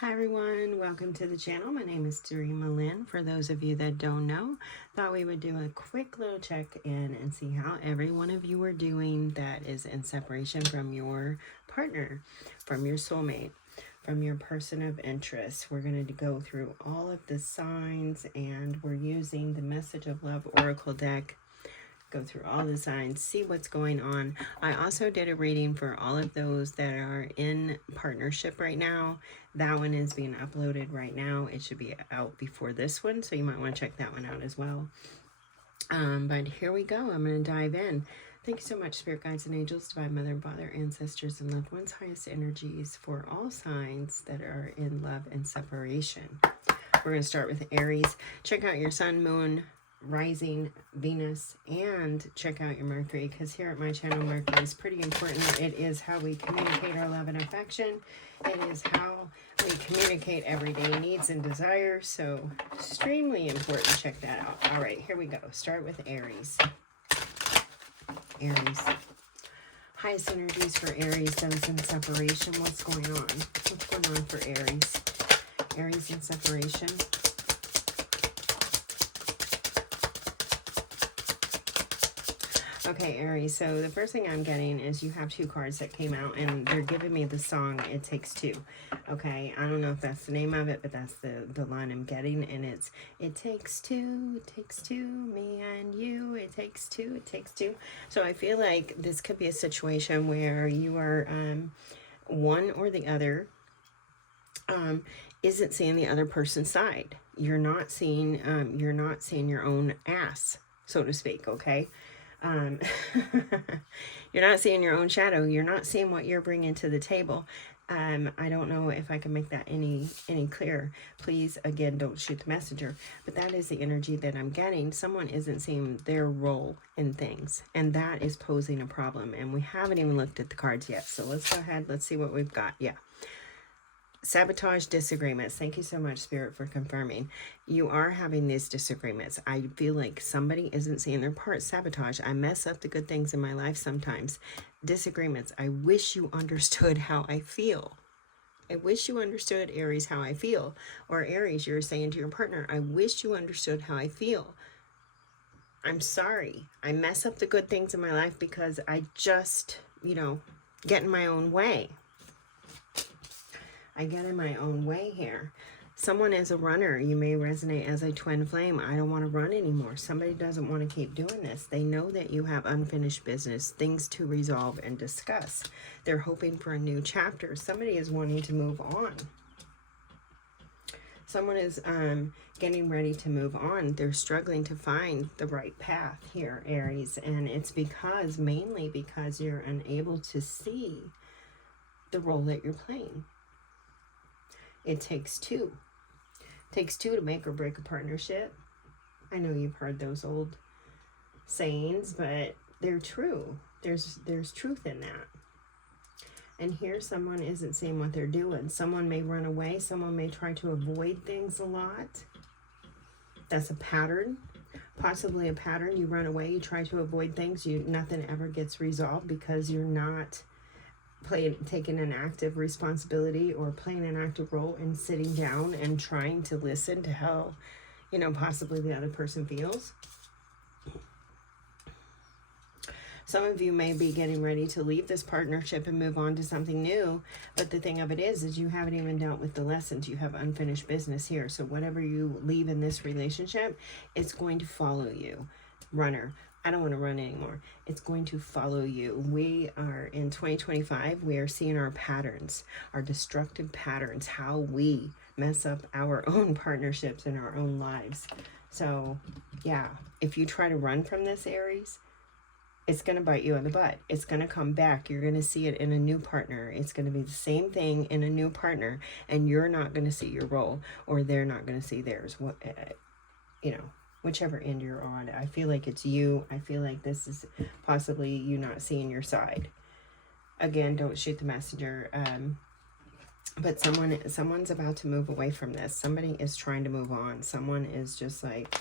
Hi everyone, welcome to the channel. My name is DreamaLynn. For those of you that don't know, thought we would do a quick little check-in and see how every one of you are doing that is in separation from your partner, from your soulmate, from your person of interest. We're going to go through all of the signs, and we're using the Message of Love Oracle deck. Go through all the signs, see what's going on. I also did a reading for all of those that are in partnership right now. That one is being uploaded right now. It should be out before this one, so you might want to check that one out as well. But here we go. I'm going to dive in. Thank you so much, Spirit Guides and Angels, Divine Mother and Father, Ancestors, and Loved Ones, highest energies for all signs that are in love and separation. We're going to start with Aries. Check out your Sun, Moon, Rising, Venus, and check out your Mercury, because here at my channel, Mercury is pretty important. It is how we communicate our love and affection. It is how we communicate everyday needs and desires, so extremely important. Check that out. All right, here we go. Start with Aries. Aries. Highest energies for Aries, those in separation. What's going on? What's going on for Aries? Aries in separation. Okay, Aries, so the first thing I'm getting is you have two cards that came out, and they're giving me the song It Takes Two. Okay, I don't know if that's the name of it, but that's the line I'm getting, and it's, it takes two, me and you, it takes two, it takes two. So I feel like this could be a situation where you are, one or the other isn't seeing the other person's side. You're not seeing your own ass, so to speak, okay? You're not seeing your own shadow. You're not seeing what you're bringing to the table. I don't know if I can make that any clearer. Please, again, don't shoot the messenger. But that is the energy that I'm getting. Someone isn't seeing their role in things, and that is posing a problem. And we haven't even looked at the cards yet. So let's go ahead. Let's see what we've got. Yeah. Sabotage, disagreements. Thank you so much, Spirit, for confirming. You are having these disagreements. I feel like somebody isn't seeing their part. Sabotage. I mess up the good things in my life sometimes. Disagreements. I wish you understood how I feel. I wish you understood, Aries, how I feel. Or Aries, you're saying to your partner, I wish you understood how I feel. I'm sorry. I mess up the good things in my life because I just, get in my own way. I get in my own way here. Someone is a runner. You may resonate as a twin flame. I don't want to run anymore. Somebody doesn't want to keep doing this. They know that you have unfinished business, things to resolve and discuss. They're hoping for a new chapter. Somebody is wanting to move on. Someone is getting ready to move on. They're struggling to find the right path here, Aries. And it's mainly because you're unable to see the role that you're playing. It takes two. It takes two to make or break a partnership. I know you've heard those old sayings, but they're true. There's truth in that. And here someone isn't seeing what they're doing. Someone may run away. Someone may try to avoid things a lot. That's a pattern. Possibly a pattern. You run away. You try to avoid things. Nothing ever gets resolved because you're not taking an active responsibility or playing an active role in sitting down and trying to listen to how, possibly the other person feels. Some of you may be getting ready to leave this partnership and move on to something new, but the thing of it is you haven't even dealt with the lessons. You have unfinished business here. So whatever you leave in this relationship, it's going to follow you. Runner. I don't want to run anymore. It's going to follow you. We are in 2025. We are seeing our patterns, our destructive patterns, how we mess up our own partnerships and our own lives. So yeah, if you try to run from this, Aries, it's going to bite you in the butt. It's going to come back. You're going to see it in a new partner. It's going to be the same thing in a new partner, and you're not going to see your role, or they're not going to see theirs. Whichever end you're on. I feel like it's you. I feel like this is possibly you not seeing your side. Again, don't shoot the messenger. But someone's about to move away from this. Somebody is trying to move on. Someone is just like,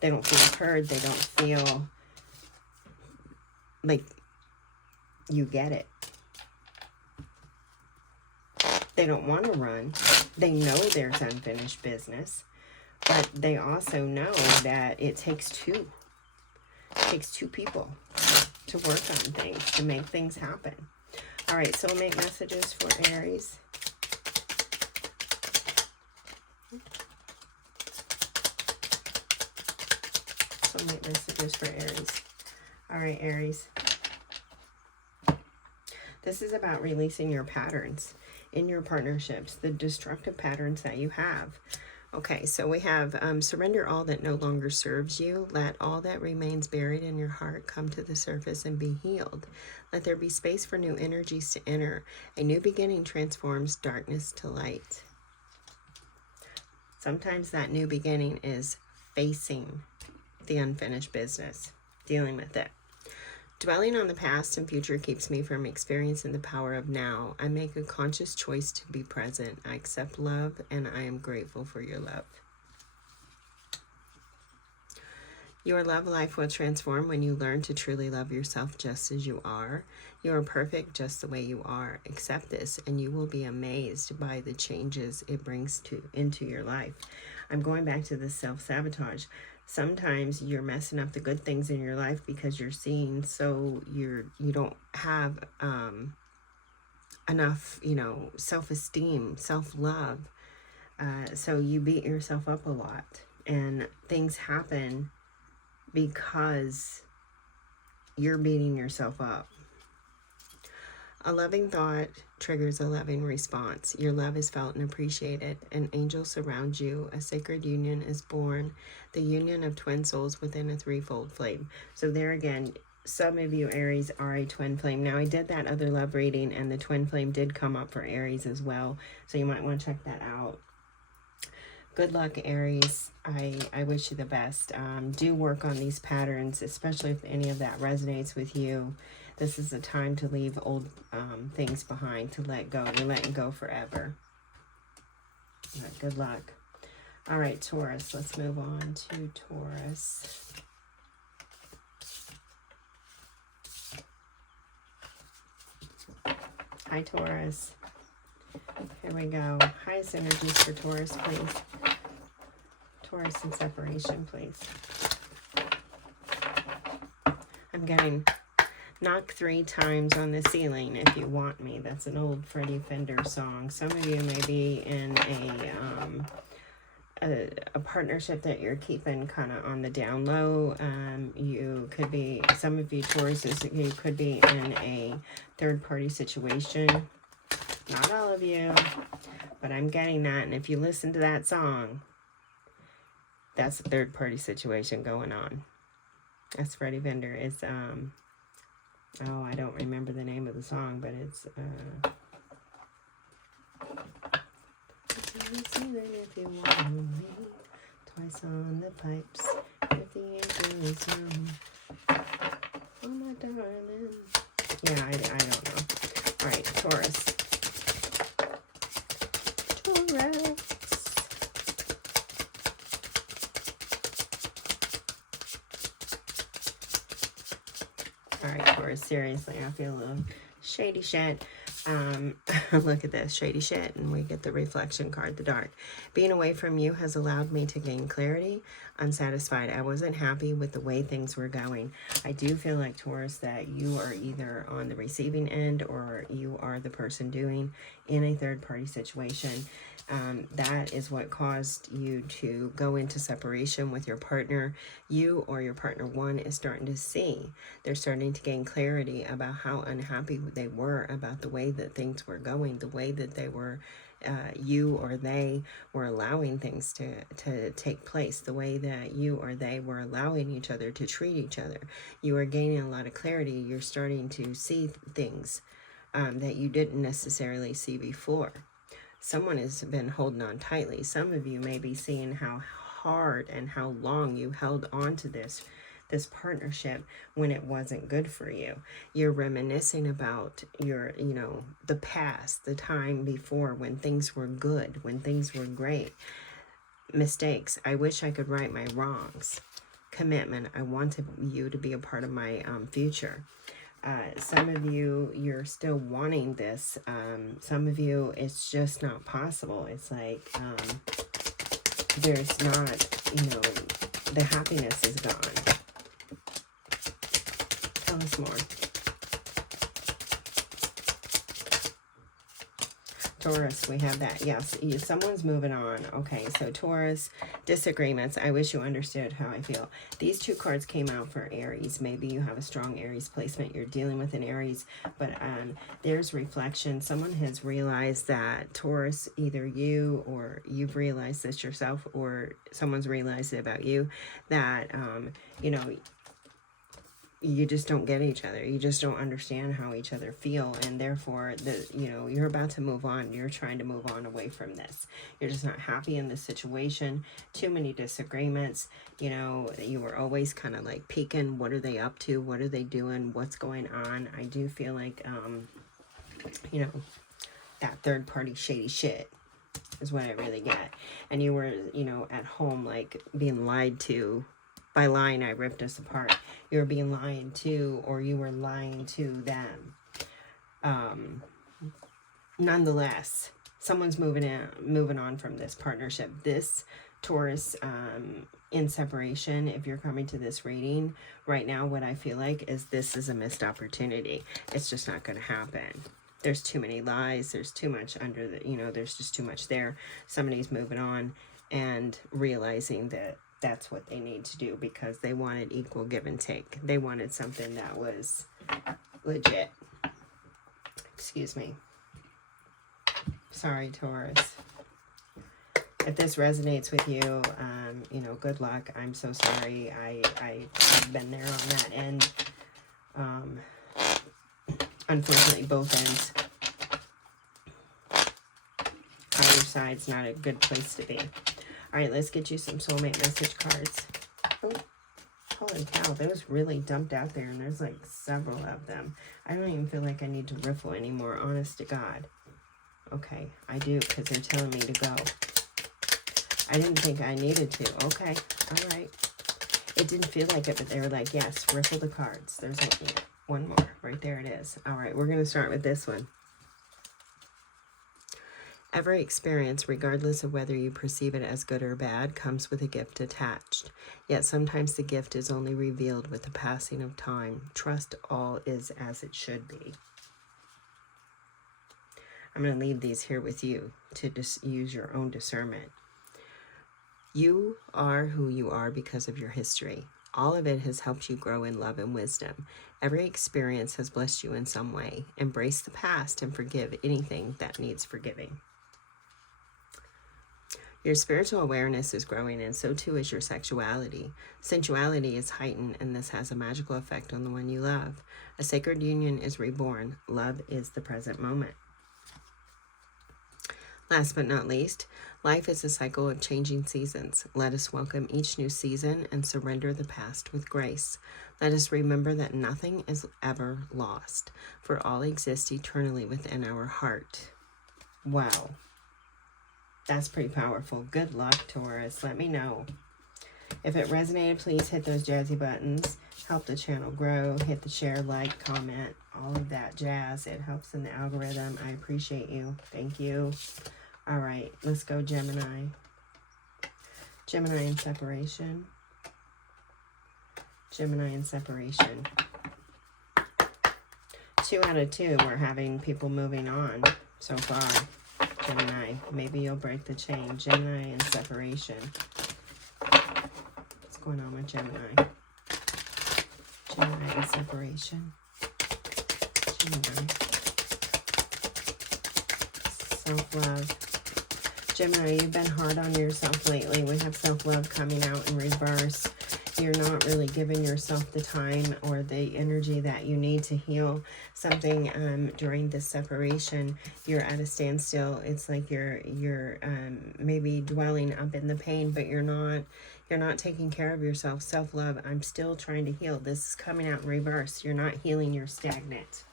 they don't feel heard. They don't feel like you get it. They don't want to run. They know there's unfinished business, but they also know that it takes two. It takes two people to work on things, to make things happen. All right, soulmate messages for Aries. Soulmate messages for Aries. All right, Aries. This is about releasing your patterns in your partnerships, the destructive patterns that you have. Okay, so we have surrender all that no longer serves you. Let all that remains buried in your heart come to the surface and be healed. Let there be space for new energies to enter. A new beginning transforms darkness to light. Sometimes that new beginning is facing the unfinished business, dealing with it. Dwelling on the past and future keeps me from experiencing the power of now. I make a conscious choice to be present. I accept love, and I am grateful for your love. Your love life will transform when you learn to truly love yourself just as you are. You are perfect just the way you are. Accept this, and you will be amazed by the changes it brings into your life. I'm going back to the self-sabotage. Sometimes you're messing up the good things in your life because you're seeing, so you don't have enough, self-esteem, self-love. So you beat yourself up a lot, and things happen because you're beating yourself up. A loving thought triggers a loving response. Your love is felt and appreciated. An angel surrounds you. A sacred union is born. The union of twin souls within a threefold flame. So there again, some of you Aries are a twin flame. Now I did that other love reading and the twin flame did come up for Aries as well. So you might want to check that out. Good luck, Aries. I wish you the best. Do work on these patterns, especially if any of that resonates with you. This is a time to leave old things behind, to let go. We're letting go forever. Right, good luck. All right, Taurus. Let's move on to Taurus. Hi, Taurus. Here we go. Highest energies for Taurus, please. Taurus in separation, please. I'm getting knock 3 times on the ceiling if you want me. That's an old Freddie Fender song. Some of you may be in a partnership that you're keeping kind of on the down low. You could be, some of you Tauruses, you could be in a third-party situation. Not all of you, but I'm getting that. And if you listen to that song, that's a third-party situation going on. That's Freddie Fender. It's oh, I don't remember the name of the song, but it's if you want me, twice on the pipes, if the angel is young. Oh my darling. Yeah, I don't know. All right, Taurus. Taurus. All right, Taurus, seriously, I feel a little shady shit. Look at this, shady shit, and we get the reflection card, the dark. Being away from you has allowed me to gain clarity. Unsatisfied. I wasn't happy with the way things were going. I do feel like, Taurus, that you are either on the receiving end or you are the person doing in a third-party situation. That is what caused you to go into separation with your partner. You or your partner one is starting to see. They're starting to gain clarity about how unhappy they were about the way that things were going, the way that they were, you or they were allowing things to take place, the way that you or they were allowing each other to treat each other. You are gaining a lot of clarity. You're starting to see things that you didn't necessarily see before. Someone has been holding on tightly. Some of you may be seeing how hard and how long you held on to this partnership when it wasn't good for you. You're reminiscing about your, the past, the time before when things were good, when things were great. Mistakes. I wish I could right my wrongs. Commitment. I wanted you to be a part of my future. Some of you, you're still wanting this. Some of you, it's just not possible. It's like there's not, you know, the happiness is gone. Tell us more. Taurus, we have that. Yes, someone's moving on. Okay, so Taurus, disagreements. I wish you understood how I feel. These two cards came out for Aries. Maybe you have a strong Aries placement. You're dealing with an Aries, but there's reflection. Someone has realized that Taurus, either you or you've realized this yourself, or someone's realized it about you, that, you know, you just don't get each other. You just don't understand how each other feel, and therefore, you know, you're about to move on. You're trying to move on away from this. You're just not happy in this situation. Too many disagreements. You know, you were always kind of like peeking. What are they up to? What are they doing? What's going on? I do feel like, you know, that third party shady shit is what I really get. And you were, you know, at home, like being lied to. By lying, I ripped us apart. You were being lied to, or you were lying to them. Nonetheless, someone's moving on from this partnership. This Taurus, in separation, if you're coming to this reading right now, what I feel like is this is a missed opportunity. It's just not going to happen. There's too many lies. There's too much under the, you know, there's just too much there. Somebody's moving on and realizing that that's what they need to do, because they wanted equal give and take. They wanted something that was legit. Excuse me. Sorry, Taurus. If this resonates with you, you know, good luck. I'm so sorry. I've been there on that end. Unfortunately, both ends. Either side's not a good place to be. All right, let's get you some soulmate message cards. Oh, holy cow, those really dumped out there, and there's like several of them. I don't even feel like I need to riffle anymore, honest to God. Okay, I do, because they're telling me to go. I didn't think I needed to. Okay, all right. It didn't feel like it, but they were like, yes, riffle the cards. There's one more. Right there it is. All right, we're going to start with this one. Every experience, regardless of whether you perceive it as good or bad, comes with a gift attached. Yet sometimes the gift is only revealed with the passing of time. Trust all is as it should be. I'm going to leave these here with you to just use your own discernment. You are who you are because of your history. All of it has helped you grow in love and wisdom. Every experience has blessed you in some way. Embrace the past and forgive anything that needs forgiving. Your spiritual awareness is growing, and so too is your sexuality. Sensuality is heightened, and this has a magical effect on the one you love. A sacred union is reborn. Love is the present moment. Last but not least, life is a cycle of changing seasons. Let us welcome each new season and surrender the past with grace. Let us remember that nothing is ever lost, for all exists eternally within our heart. Wow. That's pretty powerful. Good luck, Taurus. Let me know. If it resonated, please hit those jazzy buttons. Help the channel grow. Hit the share, like, comment, all of that jazz. It helps in the algorithm. I appreciate you. Thank you. All right, let's go, Gemini. Gemini in separation. Gemini in separation. 2 out of 2, we're having people moving on so far. Gemini, maybe you'll break the chain. Gemini in separation. What's going on with Gemini? Gemini in separation. Gemini. Self-love. Gemini, you've been hard on yourself lately. We have self-love coming out in reverse. You're not really giving yourself the time or the energy that you need to heal something during this separation. You're at a standstill. It's like you're maybe dwelling up in the pain, but you're not taking care of yourself. Self-love, I'm still trying to heal. This is coming out in reverse. You're not healing, you're stagnant.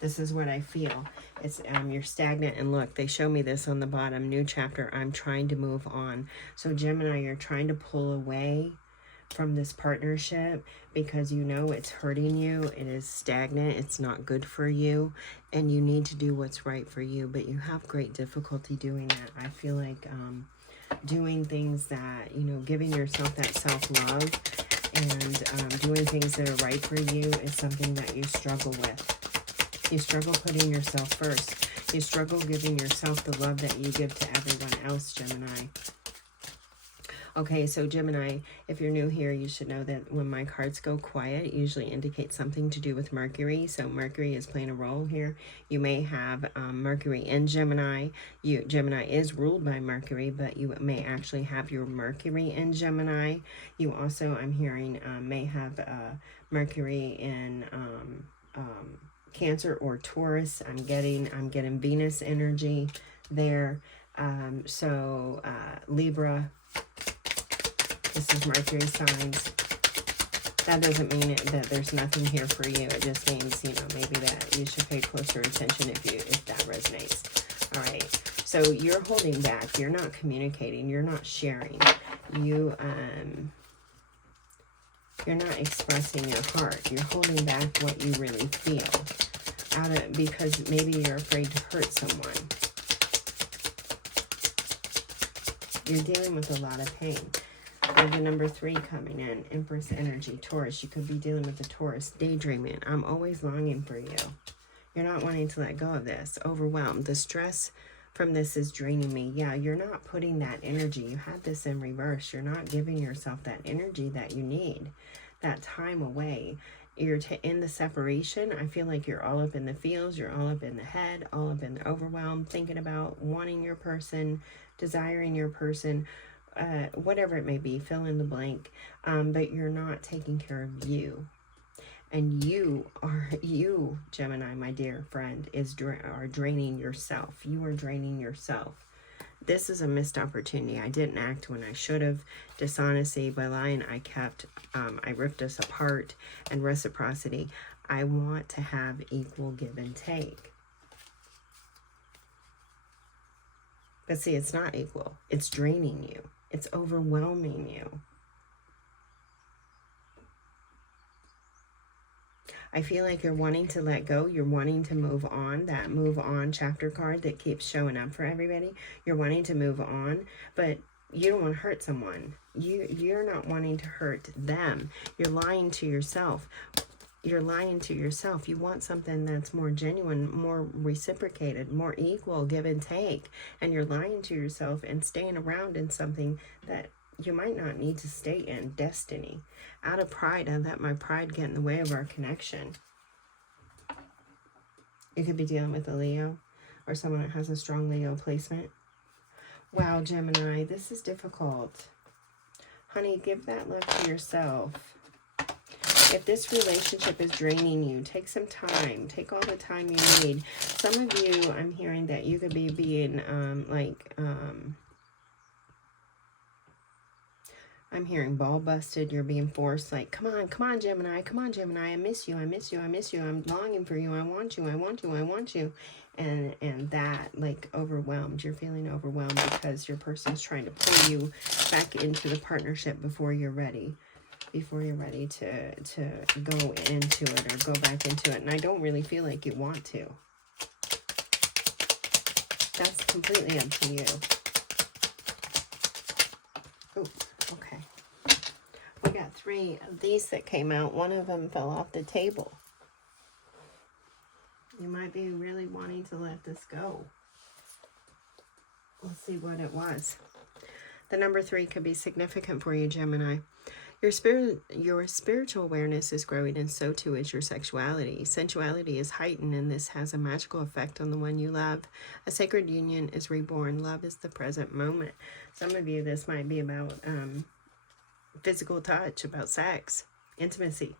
This is what I feel. It's you're stagnant, and look, they show me this on the bottom. New chapter, I'm trying to move on. So Gemini, you're trying to pull away from this partnership because you know it's hurting you. It is stagnant. It's not good for you. And you need to do what's right for you. But you have great difficulty doing that. I feel like doing things that, you know, giving yourself that self-love and doing things that are right for you is something that you struggle with. You struggle putting yourself first. You struggle giving yourself the love that you give to everyone else, Gemini. Okay, so Gemini, if you're new here, you should know that when my cards go quiet, it usually indicates something to do with Mercury. So Mercury is playing a role here. You may have Mercury in Gemini. Gemini is ruled by Mercury, but you may actually have your Mercury in Gemini. You also, I'm hearing, may have Mercury in Cancer or Taurus. I'm getting Venus energy there. Libra. This is Mercury signs. That doesn't mean that there's nothing here for you. It just means, you know, maybe that you should pay closer attention if that resonates. All right. So you're holding back. You're not communicating. You're not sharing. You're not expressing your heart. You're holding back what you really feel because maybe you're afraid to hurt someone. You're dealing with a lot of pain. The number 3 coming in, Empress energy, Taurus. You could be dealing with the Taurus, daydreaming. I'm always longing for you. You're not wanting to let go of this. Overwhelmed. The stress from this is draining me. Yeah, you're not putting that energy. You had this in reverse. You're not giving yourself that energy that you need, that time away. You're in the separation. I feel like you're all up in the feels. You're all up in the head, all up in the overwhelm, thinking about wanting your person, desiring your person, whatever it may be, fill in the blank, but you're not taking care of you. And you, Gemini, my dear friend, are draining yourself. You are draining yourself. This is a missed opportunity. I didn't act when I should have. Dishonesty, by lying, I ripped us apart. And reciprocity, I want to have equal give and take. But see, it's not equal. It's draining you. It's overwhelming you. I feel like you're wanting to let go. You're wanting to move on. That move on chapter card that keeps showing up for everybody. You're wanting to move on, but you don't want to hurt someone. You're not wanting to hurt them. You're lying to yourself. You're lying to yourself. You want something that's more genuine, more reciprocated, more equal, give and take. And you're lying to yourself and staying around in something that you might not need to stay in. Destiny. Out of pride, I let my pride get in the way of our connection. You could be dealing with a Leo or someone that has a strong Leo placement. Wow, Gemini, this is difficult. Honey, give that love to yourself. If this relationship is draining you, take some time. Take all the time you need. Some of you, I'm hearing that you could be being I'm hearing ball busted. You're being forced, like, come on, Gemini. Come on, Gemini. I miss you. I miss you. I miss you. I'm longing for you. I want you. I want you. I want you. And that, like, overwhelmed. You're feeling overwhelmed because your person's trying to pull you back into the partnership before you're ready. Before you're ready to go into it or go back into it. And I don't really feel like you want to. That's completely up to you. Oh, okay. We got 3 of these that came out. One of them fell off the table. You might be really wanting to let this go. We'll see what it was. The number 3 could be significant for you, Gemini. Your spiritual awareness is growing, and so too is your sexuality. Sensuality is heightened, and this has a magical effect on the one you love. A sacred union is reborn. Love is the present moment. Some of you, this might be about physical touch, about sex, intimacy.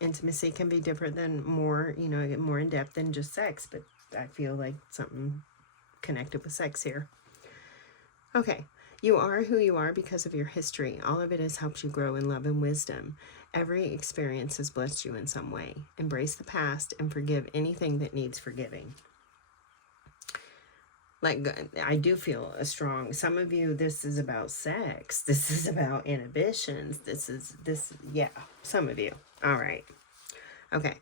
Intimacy can be different than more in depth than just sex, but I feel like something connected with sex here. Okay. You are who you are because of your history. All of it has helped you grow in love and wisdom. Every experience has blessed you in some way. Embrace the past and forgive anything that needs forgiving. I do feel a strong, some of you, this is about sex. This is about inhibitions. Yeah, some of you. All right. Okay.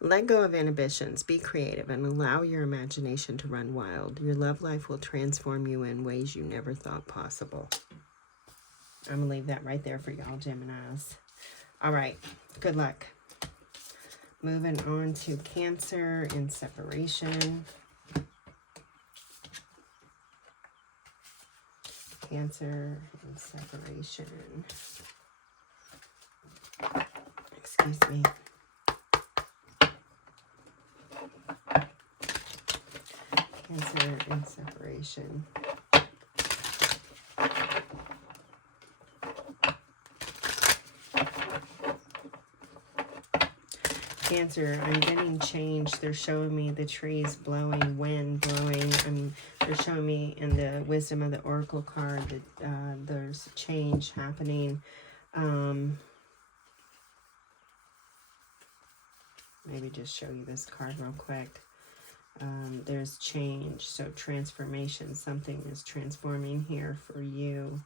Let go of inhibitions, be creative, and allow your imagination to run wild. Your love life will transform you in ways you never thought possible. I'm going to leave that right there for y'all, Geminis. All right. Good luck. Moving on to Cancer in separation. Cancer in separation. Excuse me. Cancer in separation. Cancer, I'm getting change. They're showing me the trees blowing, wind blowing. They're showing me in the wisdom of the oracle card that there's change happening. Maybe just show you this card real quick. There's change, so transformation. Something is transforming here for you.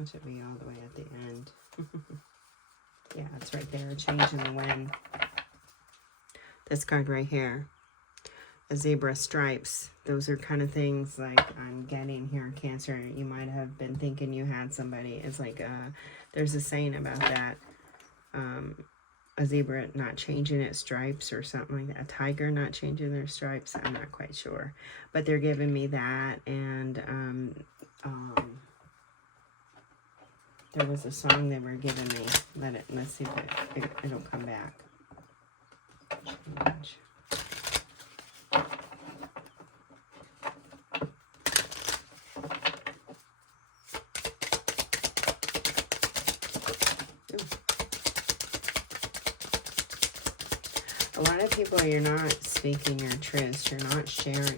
It should be all the way at the end. Yeah, it's right there. A change in the wind. This card right here. A zebra stripes. Those are kind of things like I'm getting here, Cancer. You might have been thinking you had somebody. It's like there's a saying about that. A zebra not changing its stripes or something like that. A tiger not changing their stripes. I'm not quite sure. But they're giving me that. And there was a song they were giving me. Let's see if it'll come back. Change. A lot of people, you're not speaking your truth. You're not sharing.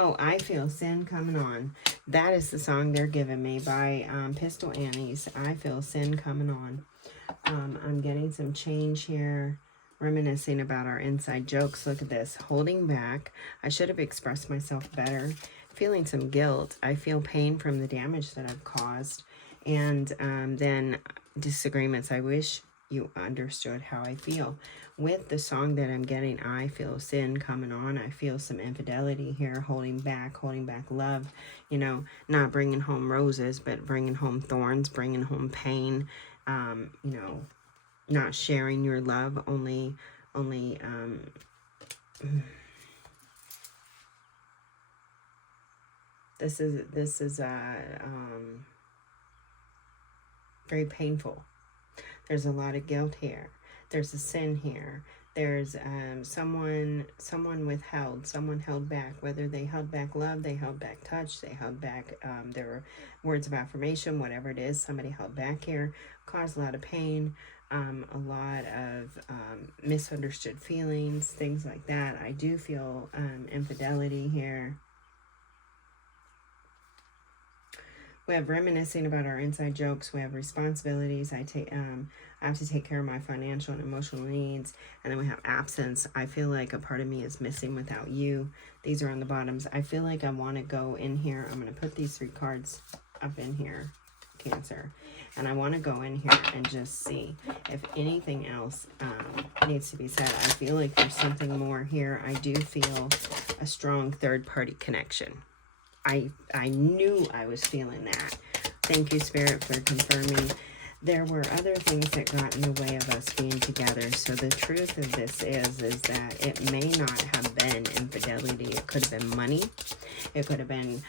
Oh, I Feel Sin Coming On. That is the song they're giving me by Pistol Annie's. I Feel Sin Coming On. I'm getting some change here. Reminiscing about our inside jokes. Look at this. Holding back. I should have expressed myself better. Feeling some guilt. I feel pain from the damage that I've caused. And then disagreements. I wish you understood how I feel. With the song that I'm getting, I Feel Sin Coming On. I feel some infidelity here, holding back love. You know, not bringing home roses, but bringing home thorns, bringing home pain. You know, not sharing your love, only this is very painful. There's a lot of guilt here. There's a sin here. There's someone withheld, someone held back, whether they held back love, they held back touch, they held back their words of affirmation, whatever it is, somebody held back here, caused a lot of pain, a lot of misunderstood feelings, things like that. I do feel infidelity here. We have reminiscing about our inside jokes. We have responsibilities. I have to take care of my financial and emotional needs. And then we have absence. I feel like a part of me is missing without you. These are on the bottoms. I feel like I want to go in here. I'm going to put these 3 cards up in here, Cancer. And I want to go in here and just see if anything else needs to be said. I feel like there's something more here. I do feel a strong third-party connection. I knew I was feeling that. Thank you, Spirit, for confirming. There were other things that got in the way of us being together. So the truth of this is that it may not have been infidelity. It could have been money. It could have been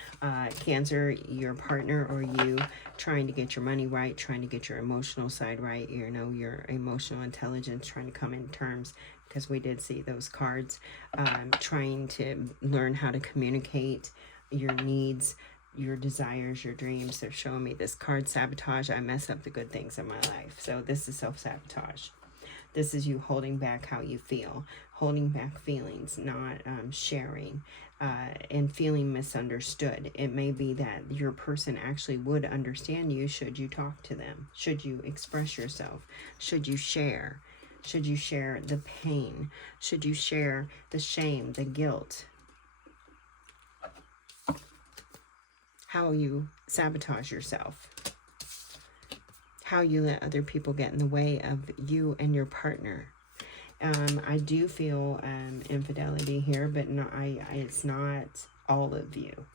Cancer, your partner or you trying to get your money right, trying to get your emotional side right, you know, your emotional intelligence, trying to come in terms, because we did see those cards, trying to learn how to communicate your needs, your desires, your dreams. They're showing me this card, sabotage. I mess up the good things in my life. So this is self-sabotage. This is you holding back how you feel, holding back feelings, not sharing. and feeling misunderstood. It may be that your person actually would understand you should you talk to them, should you express yourself, should you share the pain, should you share the shame, the guilt, how you sabotage yourself, how you let other people get in the way of you and your partner. I do feel infidelity here, but it's not all of you.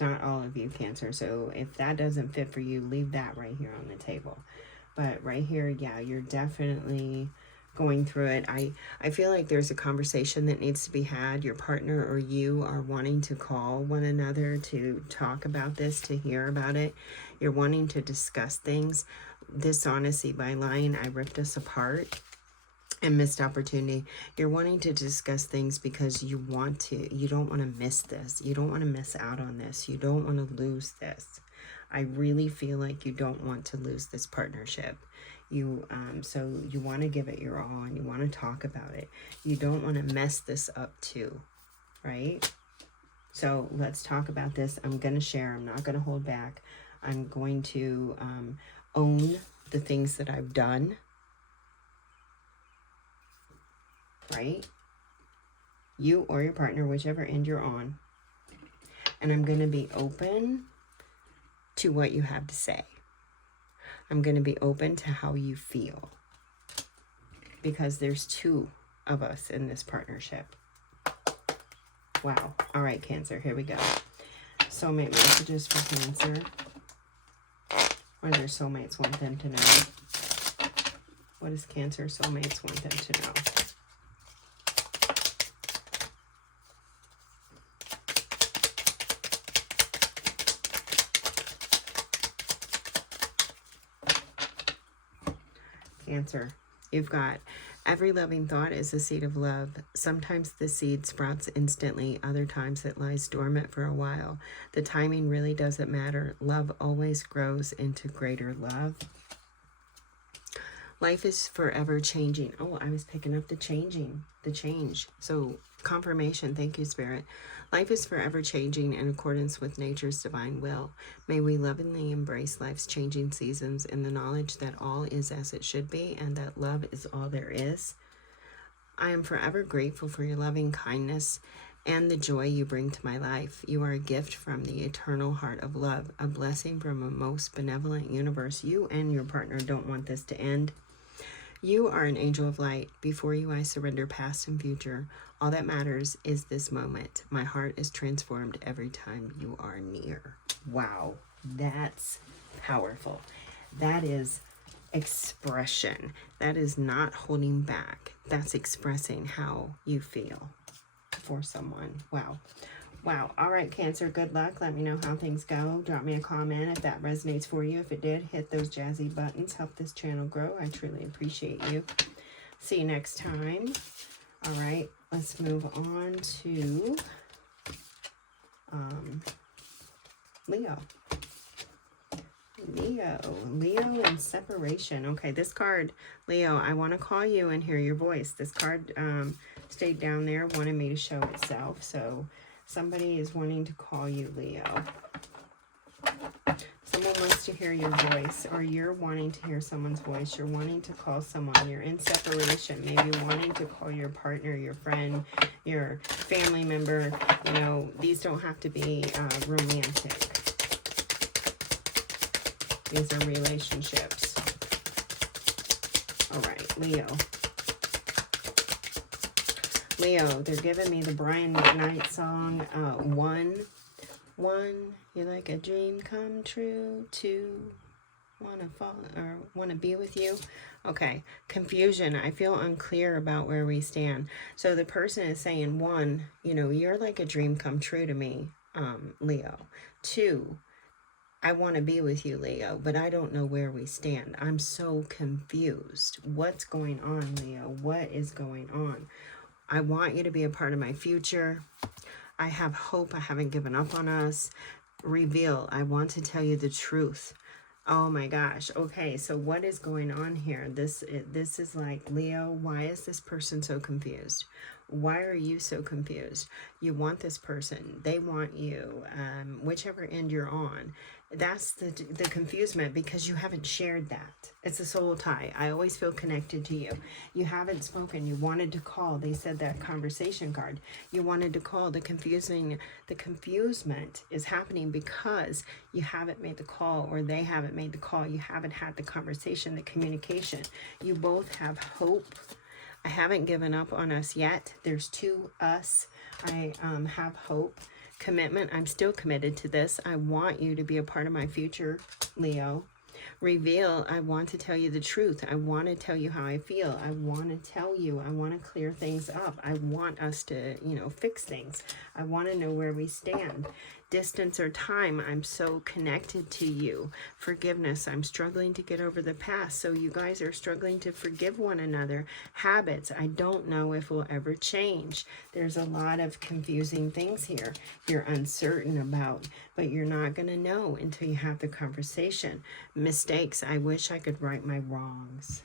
Not all of you, Cancer. So if that doesn't fit for you, leave that right here on the table. But right here, yeah, you're definitely going through it. I feel like there's a conversation that needs to be had. Your partner or you are wanting to call one another to talk about this, to hear about it. You're wanting to discuss things. Dishonesty by lying, I ripped us apart. And missed opportunity. You're wanting to discuss things because you don't want to miss this. You don't want to miss out on this. You don't want to lose this. I really feel like you don't want to lose this partnership. So you want to give it your all and you want to talk about it. You don't want to mess this up too, right? So let's talk about this. I'm going to share. I'm not going to hold back. I'm going to own the things that I've done. Right? You or your partner, whichever end you're on. And I'm going to be open to what you have to say. I'm going to be open to how you feel. Because there's two of us in this partnership. Wow. All right, Cancer, here we go. Soulmate messages for Cancer. What do their soulmates want them to know? What does Cancer soulmates want them to know? Cancer, you've got every loving thought is a seed of love. Sometimes the seed sprouts instantly, other times it lies dormant for a while. The timing really doesn't matter. Love always grows into greater love. Life is forever changing. Oh, I was picking up the change. So confirmation, thank you, Spirit. Life is forever changing in accordance with nature's divine will. May we lovingly embrace life's changing seasons in the knowledge that all is as it should be and that love is all there is. I am forever grateful for your loving kindness and the joy you bring to my life. You are a gift from the eternal heart of love, a blessing from a most benevolent universe. You and your partner don't want this to end. You are an angel of light. Before you, I surrender past and future. All that matters is this moment. My heart is transformed every time you are near. Wow, that's powerful. That is expression. That is not holding back. That's expressing how you feel for someone. Wow. Wow. All right, Cancer, good luck. Let me know how things go. Drop me a comment if that resonates for you. If it did, hit those jazzy buttons. Help this channel grow. I truly appreciate you. See you next time. All right, let's move on to Leo. Leo and separation. Okay, this card, Leo, I want to call you and hear your voice. This card stayed down there, wanted me to show itself. So somebody is wanting to call you, Leo. Someone wants to hear your voice, or you're wanting to hear someone's voice. You're wanting to call someone. You're in separation. Maybe wanting to call your partner, your friend, your family member. You know, these don't have to be romantic. These are relationships. All right, Leo. Leo, they're giving me the Brian McKnight song, One, you're like a dream come true. Two, wanna be with you. Okay, confusion. I feel unclear about where we stand. So the person is saying, one, you know, you're like a dream come true to me, Leo. Two, I want to be with you, Leo, but I don't know where we stand. I'm so confused. What's going on, Leo? What is going on? I want you to be a part of my future. I have hope. I haven't given up on us. Reveal. I want to tell you the truth. Oh my gosh. Okay, so what is going on here? This is like, Leo, why is this person so confused? Why are you so confused? You want this person. They want you. Whichever end you're on. That's the confusement, because you haven't shared that. It's a soul tie. I always feel connected to you. You haven't spoken. You wanted to call. They said that conversation card. You wanted to call. The confusement is happening because you haven't made the call, or they haven't made the call. You haven't had the conversation, the communication. You both have hope. I haven't given up on us yet. There's two us. I have hope. Commitment. I'm still committed to this. I want you to be a part of my future, Leo. Reveal. I want to tell you the truth. I want to tell you how I feel. I want to tell you. I want to clear things up. I want us to, you know, fix things. I want to know where we stand. Distance or time. I'm so connected to you. Forgiveness. I'm struggling to get over the past. So you guys are struggling to forgive one another. Habits. I don't know if we'll ever change. There's a lot of confusing things here you're uncertain about, but you're not going to know until you have the conversation. Mistakes. I wish I could right my wrongs.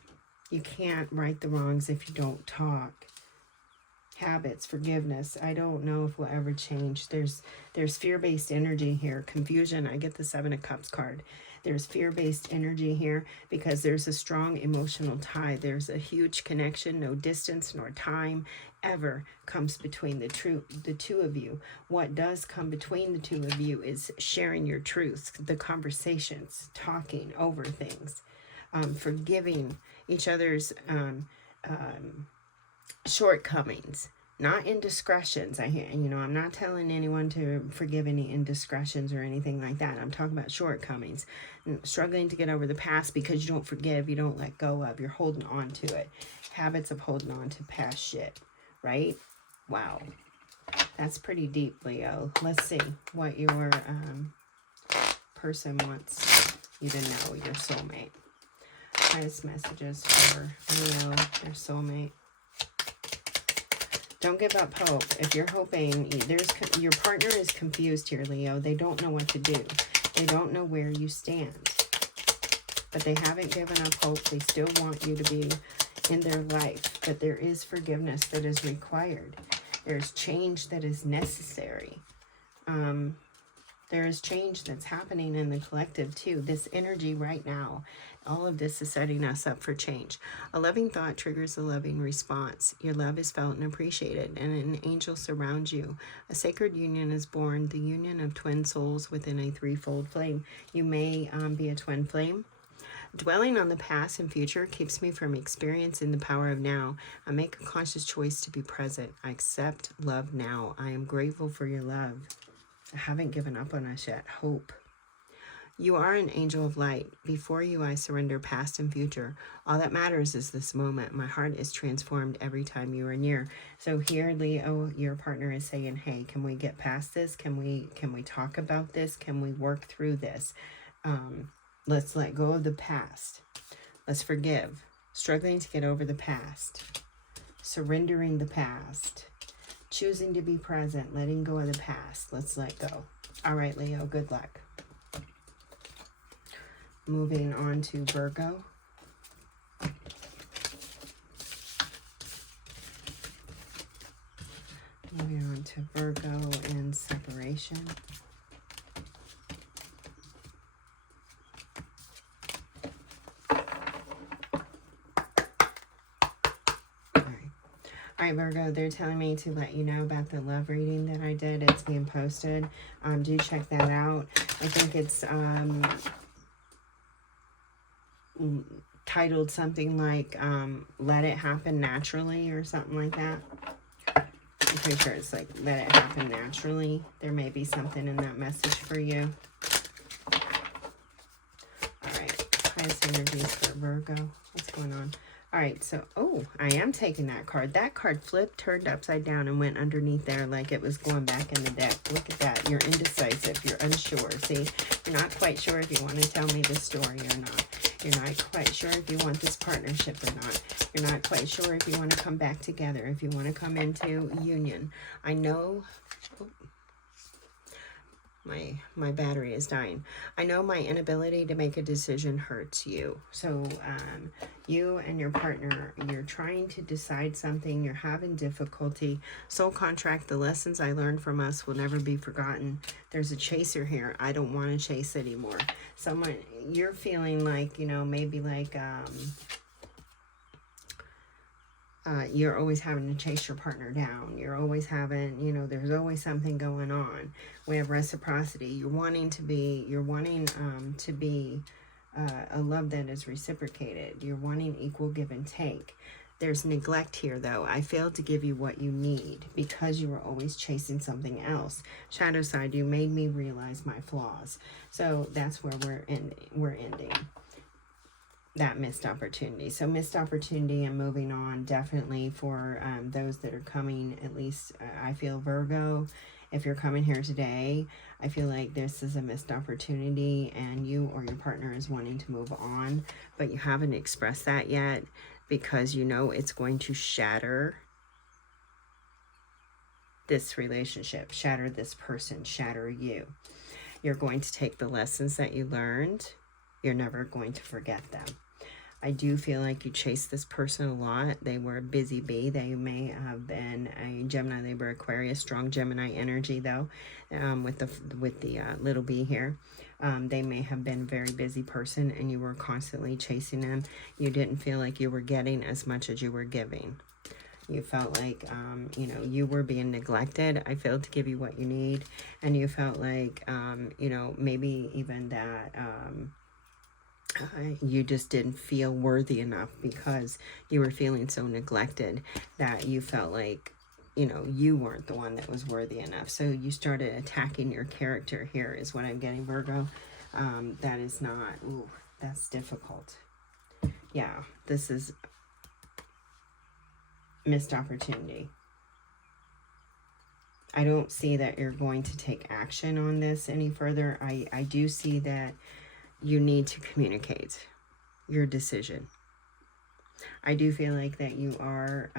You can't right the wrongs if you don't talk. Habits, forgiveness. I don't know if we'll ever change. There's fear-based energy here. Confusion. I get the 7 of Cups card. There's fear-based energy here because there's a strong emotional tie. There's a huge connection. No distance nor time ever comes between the two of you. What does come between the two of you is sharing your truths, the conversations, talking over things, forgiving each other's shortcomings, not indiscretions. I'm not telling anyone to forgive any indiscretions or anything like that. I'm talking about shortcomings, struggling to get over the past because you don't forgive, you don't let go of, you're holding on to it. Habits of holding on to past shit, right? Wow, that's pretty deep, Leo. Let's see what your person wants you to know, your soulmate. Highest messages for Leo, your soulmate. Don't give up hope. If you're hoping, your partner is confused here, Leo. They don't know what to do. They don't know where you stand. But they haven't given up hope. They still want you to be in their life. But there is forgiveness that is required. There's change that is necessary. There is change that's happening in the collective too. This energy right now, all of this is setting us up for change. A loving thought triggers a loving response. Your love is felt and appreciated, and an angel surrounds you. A sacred union is born, the union of twin souls within a threefold flame. You may be a twin flame. Dwelling on the past and future keeps me from experiencing the power of now. I make a conscious choice to be present. I accept love now. I am grateful for your love. I haven't given up on us yet. Hope. You are an angel of light. Before you, I surrender past and future. All that matters is this moment. My heart is transformed every time you are near. So here, Leo, your partner is saying, hey, can we get past this? Can we talk about this? Can we work through this? Let's let go of the past. Let's forgive. Struggling to get over the past. Surrendering the past. Choosing to be present, letting go of the past. Let's let go. All right, Leo, good luck. Moving on to Virgo. Moving on to Virgo and separation. All right, Virgo, they're telling me to let you know about the love reading that I did. It's being posted. Do check that out. I think it's titled something like Let It Happen Naturally or something like that. I'm pretty sure it's like Let It Happen Naturally. There may be something in that message for you. All right, highest energies for Virgo. What's going on? All right, so, oh, I am taking that card. That card flipped, turned upside down, and went underneath there like it was going back in the deck. Look at that. You're indecisive. You're unsure. See, you're not quite sure if you want to tell me this story or not. You're not quite sure if you want this partnership or not. You're not quite sure if you want to come back together, if you want to come into union. I know... my battery is dying. I know my inability to make a decision hurts you. So you and your partner, you're trying to decide something, you're having difficulty. Soul contract, the lessons I learned from us will never be forgotten. There's a chaser here. I don't want to chase anymore. Someone, you're feeling like, you know, maybe like you're always having to chase your partner down. You're always having, you know, there's always something going on. We have reciprocity. You're wanting to be a love that is reciprocated. You're wanting equal give and take. There's neglect here, though. I failed to give you what you need because you were always chasing something else. Shadow side, you made me realize my flaws. So that's where we're ending that missed opportunity. So missed opportunity and moving on, definitely for those that are coming, at least I feel Virgo. If you're coming here today, I feel like this is a missed opportunity and you or your partner is wanting to move on, but you haven't expressed that yet because you know it's going to shatter this relationship, shatter this person, shatter you. You're going to take the lessons that you learned. You're never going to forget them. I do feel like you chased this person a lot. They were a busy bee. They may have been a Gemini, Libra, Aquarius, strong Gemini energy though, with the little bee here. They may have been a very busy person and you were constantly chasing them. You didn't feel like you were getting as much as you were giving. You felt like, you know, you were being neglected. I failed to give you what you need. And you felt like, you know, maybe even that you just didn't feel worthy enough because you were feeling so neglected that you felt like, you know, you weren't the one that was worthy enough. So you started attacking your character here is what I'm getting, Virgo. That is not, ooh, that's difficult. Yeah, this is missed opportunity. I don't see that you're going to take action on this any further. I do see that you need to communicate your decision. I do feel like that you are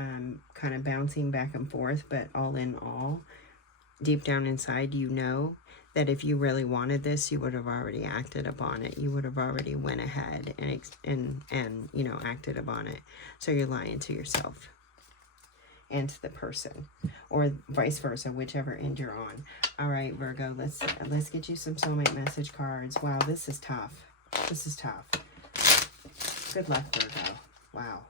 kind of bouncing back and forth, but all in all, deep down inside, you know that if you really wanted this, you would have already acted upon it. You would have already went ahead and you know, acted upon it. So you're lying to yourself and to the person, or vice versa, whichever end you're on. All right, Virgo, let's get you some soulmate message cards. Wow, this is tough. This is tough. Good luck, Virgo. Wow.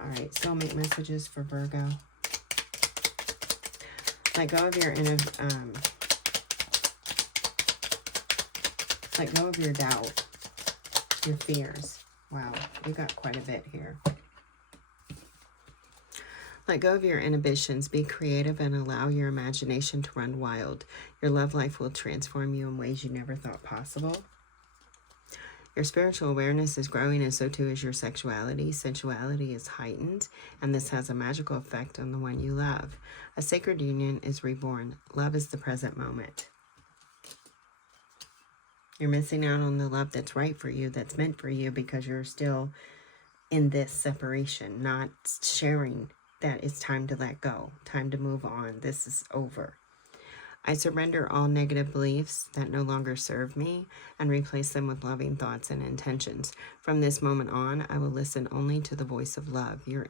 All right, soulmate messages for Virgo. Let go of your let go of your doubt, your fears. Wow, you got quite a bit here. Let go of your inhibitions, be creative, and allow your imagination to run wild. Your love life will transform you in ways you never thought possible. Your spiritual awareness is growing, and so too is your sexuality. Sensuality is heightened, and this has a magical effect on the one you love. A sacred union is reborn. Love is the present moment. You're missing out on the love that's right for you, that's meant for you, because you're still in this separation, not sharing that it's time to let go, time to move on. This is over. I surrender all negative beliefs that no longer serve me and replace them with loving thoughts and intentions. From this moment on, I will listen only to the voice of love. Your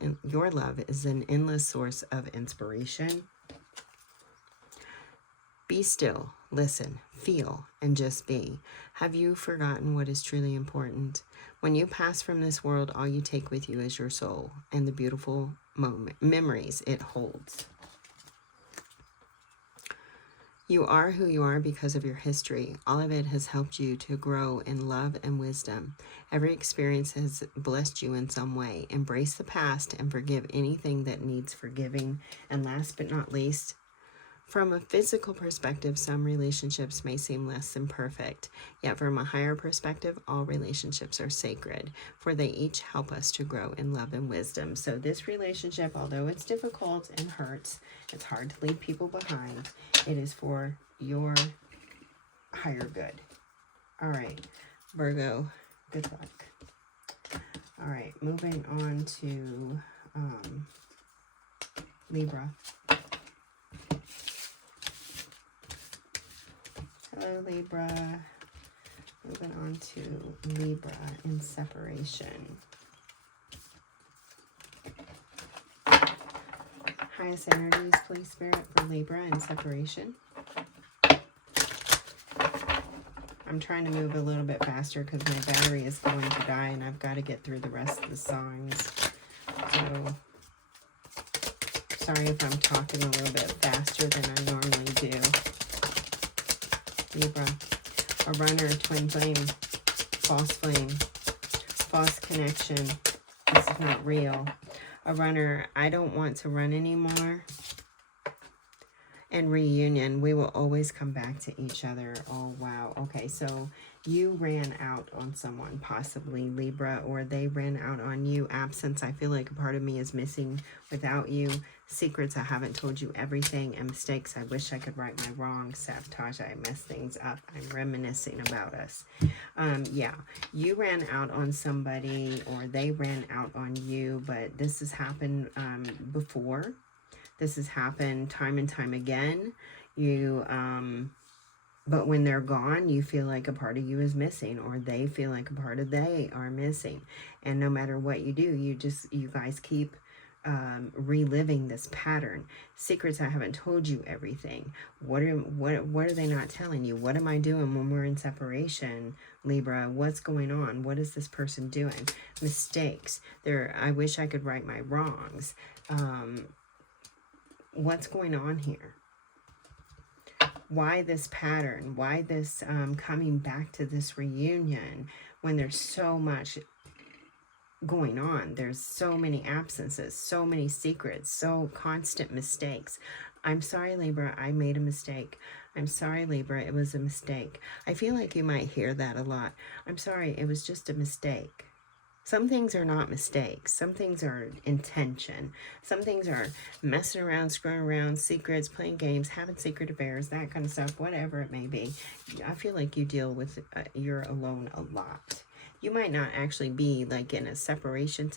love is an endless source of inspiration. Be still, listen, feel, and just be. Have you forgotten what is truly important? When you pass from this world, all you take with you is your soul and the beautiful memories it holds. You are who you are because of your history. All of it has helped you to grow in love and wisdom. Every experience has blessed you in some way. Embrace the past and forgive anything that needs forgiving. And last but not least, from a physical perspective, some relationships may seem less than perfect. Yet from a higher perspective, all relationships are sacred, for they each help us to grow in love and wisdom. So this relationship, although it's difficult and hurts, it's hard to leave people behind, it is for your higher good. All right, Virgo, good luck. All right, moving on to Libra. Hello, Libra. Moving on to Libra in separation. Highest energies, please, Spirit, for Libra in separation. I'm trying to move a little bit faster because my battery is going to die and I've got to get through the rest of the songs. So, sorry if I'm talking a little bit faster than I normally do. Libra, a runner, twin flame, false connection. This is not real. A runner, I don't want to run anymore. And reunion, we will always come back to each other. Oh, wow. Okay, so you ran out on someone, possibly Libra, or they ran out on you. Absence, I feel like a part of me is missing without you. Secrets, I haven't told you everything. And mistakes, I wish I could right my wrongs. Sabotage, I mess things up. I'm reminiscing about us. Yeah, you ran out on somebody or they ran out on you, but this has happened before. This has happened time and time again. But when they're gone, you feel like a part of you is missing, or they feel like a part of they are missing. And no matter what you do, you guys keep reliving this pattern. Secrets, I haven't told you everything. What are they not telling you? What am I doing when we're in separation, Libra? What's going on? What is this person doing? Mistakes. I wish I could right my wrongs. What's going on here? Why this pattern? Why this coming back to this reunion when there's so much going on? There's so many absences, so many secrets, so constant mistakes. I'm sorry, Libra, I made a mistake. I'm sorry, Libra, it was a mistake. I feel like you might hear that a lot. I'm sorry, it was just a mistake. Some things are not mistakes. Some things are intention. Some things are messing around, screwing around, secrets, playing games, having secret affairs, that kind of stuff, whatever it may be. I feel like you deal with, you're alone a lot. You might not actually be like in a separation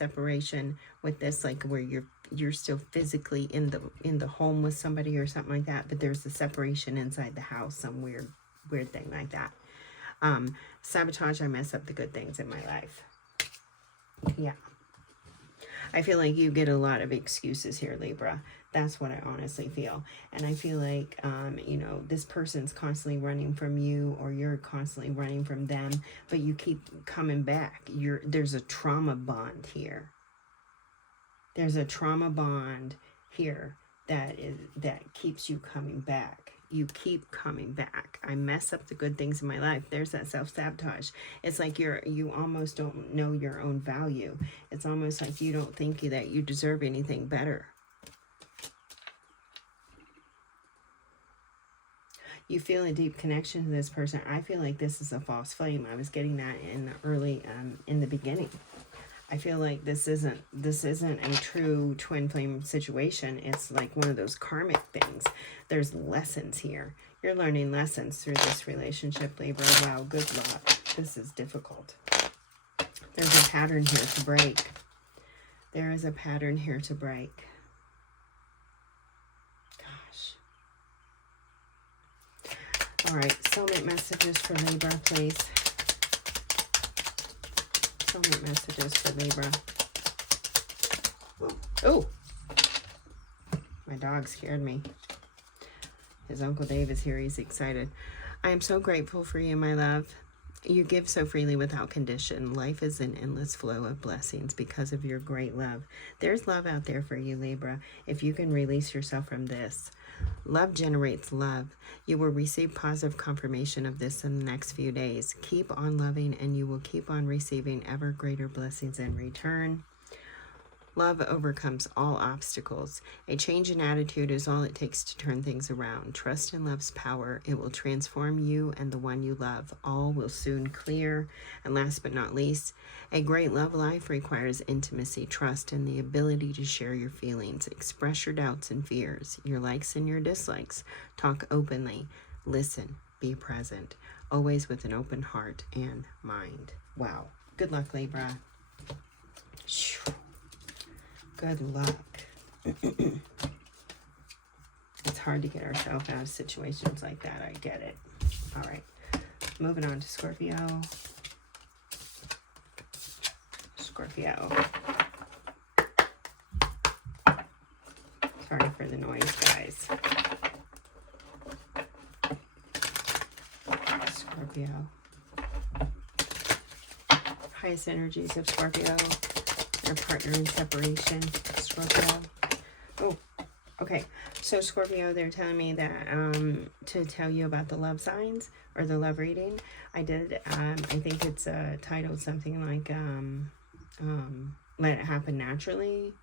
with this, like where you're still physically in the home with somebody or something like that, but there's a separation inside the house, some weird thing like that. Sabotage, I mess up the good things in my life. Yeah, I feel like you get a lot of excuses here, Libra. That's what I honestly feel. And I feel like, you know, this person's constantly running from you, or you're constantly running from them, but you keep coming back. There's a trauma bond here. There's a trauma bond here that keeps you coming back. You keep coming back. I mess up the good things in my life. There's that self-sabotage. It's like you almost don't know your own value. It's almost like you don't think that you deserve anything better. You feel a deep connection to this person. I feel like this is a false flame. I was getting that in the early, in the beginning. I feel like this isn't a true twin flame situation. It's like one of those karmic things. There's lessons here. You're learning lessons through this relationship, Libra. Wow, good luck. This is difficult. There's a pattern here to break. There is a pattern here to break. Gosh. All right, soulmate messages for Libra, please. Soulmate messages for Libra. Oh, my dog scared me. His Uncle Dave is here. He's excited. I am so grateful for you, my love. You give so freely without condition. Life is an endless flow of blessings because of your great love. There's love out there for you, Libra, if you can release yourself from this. Love generates love. You will receive positive confirmation of this in the next few days. Keep on loving and you will keep on receiving ever greater blessings in return. Love overcomes all obstacles. A change in attitude is all it takes to turn things around. Trust in love's power. It will transform you and the one you love. All will soon clear. And last but not least, a great love life requires intimacy, trust, and the ability to share your feelings. Express your doubts and fears, your likes and your dislikes. Talk openly. Listen. Be present. Always with an open heart and mind. Wow. Good luck, Libra. Good luck. It's hard to get ourselves out of situations like that. I get it. All right. Moving on to Scorpio. Scorpio. Sorry for the noise, guys. Scorpio. Highest energies of Scorpio. Their partner in separation. Scorpio. Oh, okay. So Scorpio, they're telling me that to tell you about the love signs or the love reading. I did. I think it's titled something like "Let It Happen Naturally."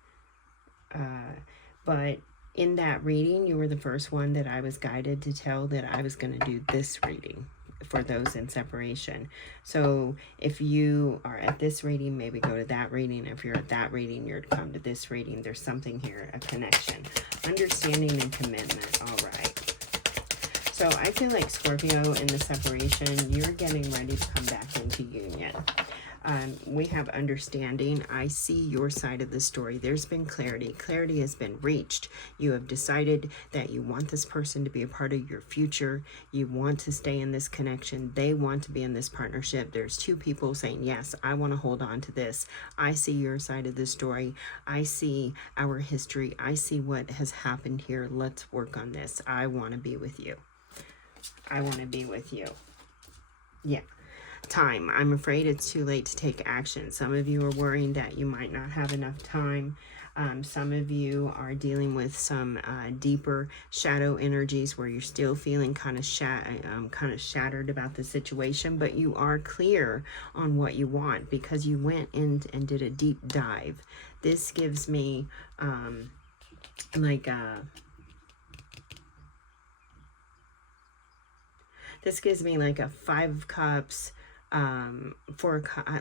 But in that reading, you were the first one that I was guided to tell that I was going to do this reading for those in separation. So if you are at this reading, maybe go to that reading. If you're at that reading, you're to come to this reading. There's something here, a connection, understanding, and commitment. All right. So I feel like Scorpio in the separation, you're getting ready to come back into union. We have understanding. I see your side of the story. There's been clarity. Clarity has been reached. You have decided that you want this person to be a part of your future. You want to stay in this connection. They want to be in this partnership. There's two people saying, yes, I want to hold on to this. I see your side of the story. I see our history. I see what has happened here. Let's work on this. I want to be with you. I want to be with you. Yeah. Time. I'm afraid it's too late to take action. Some of you are worrying that you might not have enough time. Some of you are dealing with some deeper shadow energies where you're still feeling kind of shattered about the situation, but you are clear on what you want because you went in and did a deep dive. This gives me this gives me like a 5 of Cups,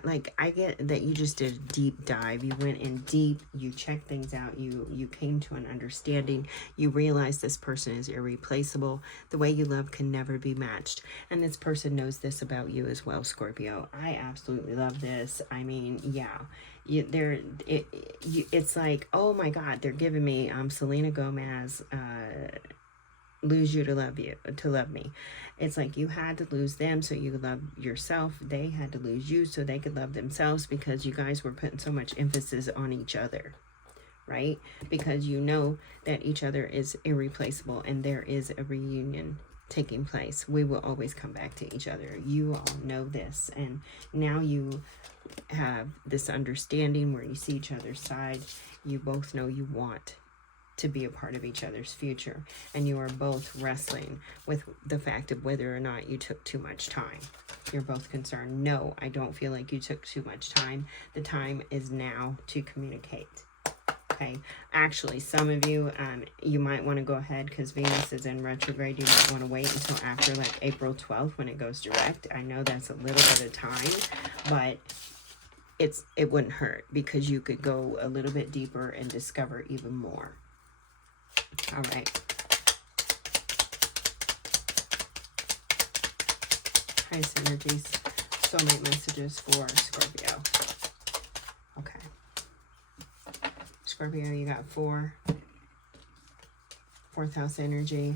like I get that you just did a deep dive. You went in deep, you checked things out, you came to an understanding, you realized this person is irreplaceable. The way you love can never be matched, and this person knows this about you as well, Scorpio. I absolutely love this. I mean, yeah, it's like, oh my God, they're giving me Selena Gomez, lose you to love me. It's like you had to lose them so you could love yourself. They had to lose you so they could love themselves, because you guys were putting so much emphasis on each other, right? Because you know that each other is irreplaceable and there is a reunion taking place. We will always come back to each other. You all know this, and now you have this understanding where you see each other's side. You both know you want to be a part of each other's future, and you are both wrestling with the fact of whether or not you took too much time. You're both concerned. No, I don't feel like you took too much time. The time is now to communicate. Okay, actually, some of you, you might want to go ahead because Venus is in retrograde. You might want to wait until after like April 12th when it goes direct. I know that's a little bit of time, but it wouldn't hurt because you could go a little bit deeper and discover even more. All right. Highest energies, soulmate messages for Scorpio. Okay. Scorpio, you got 4. 4th house energy.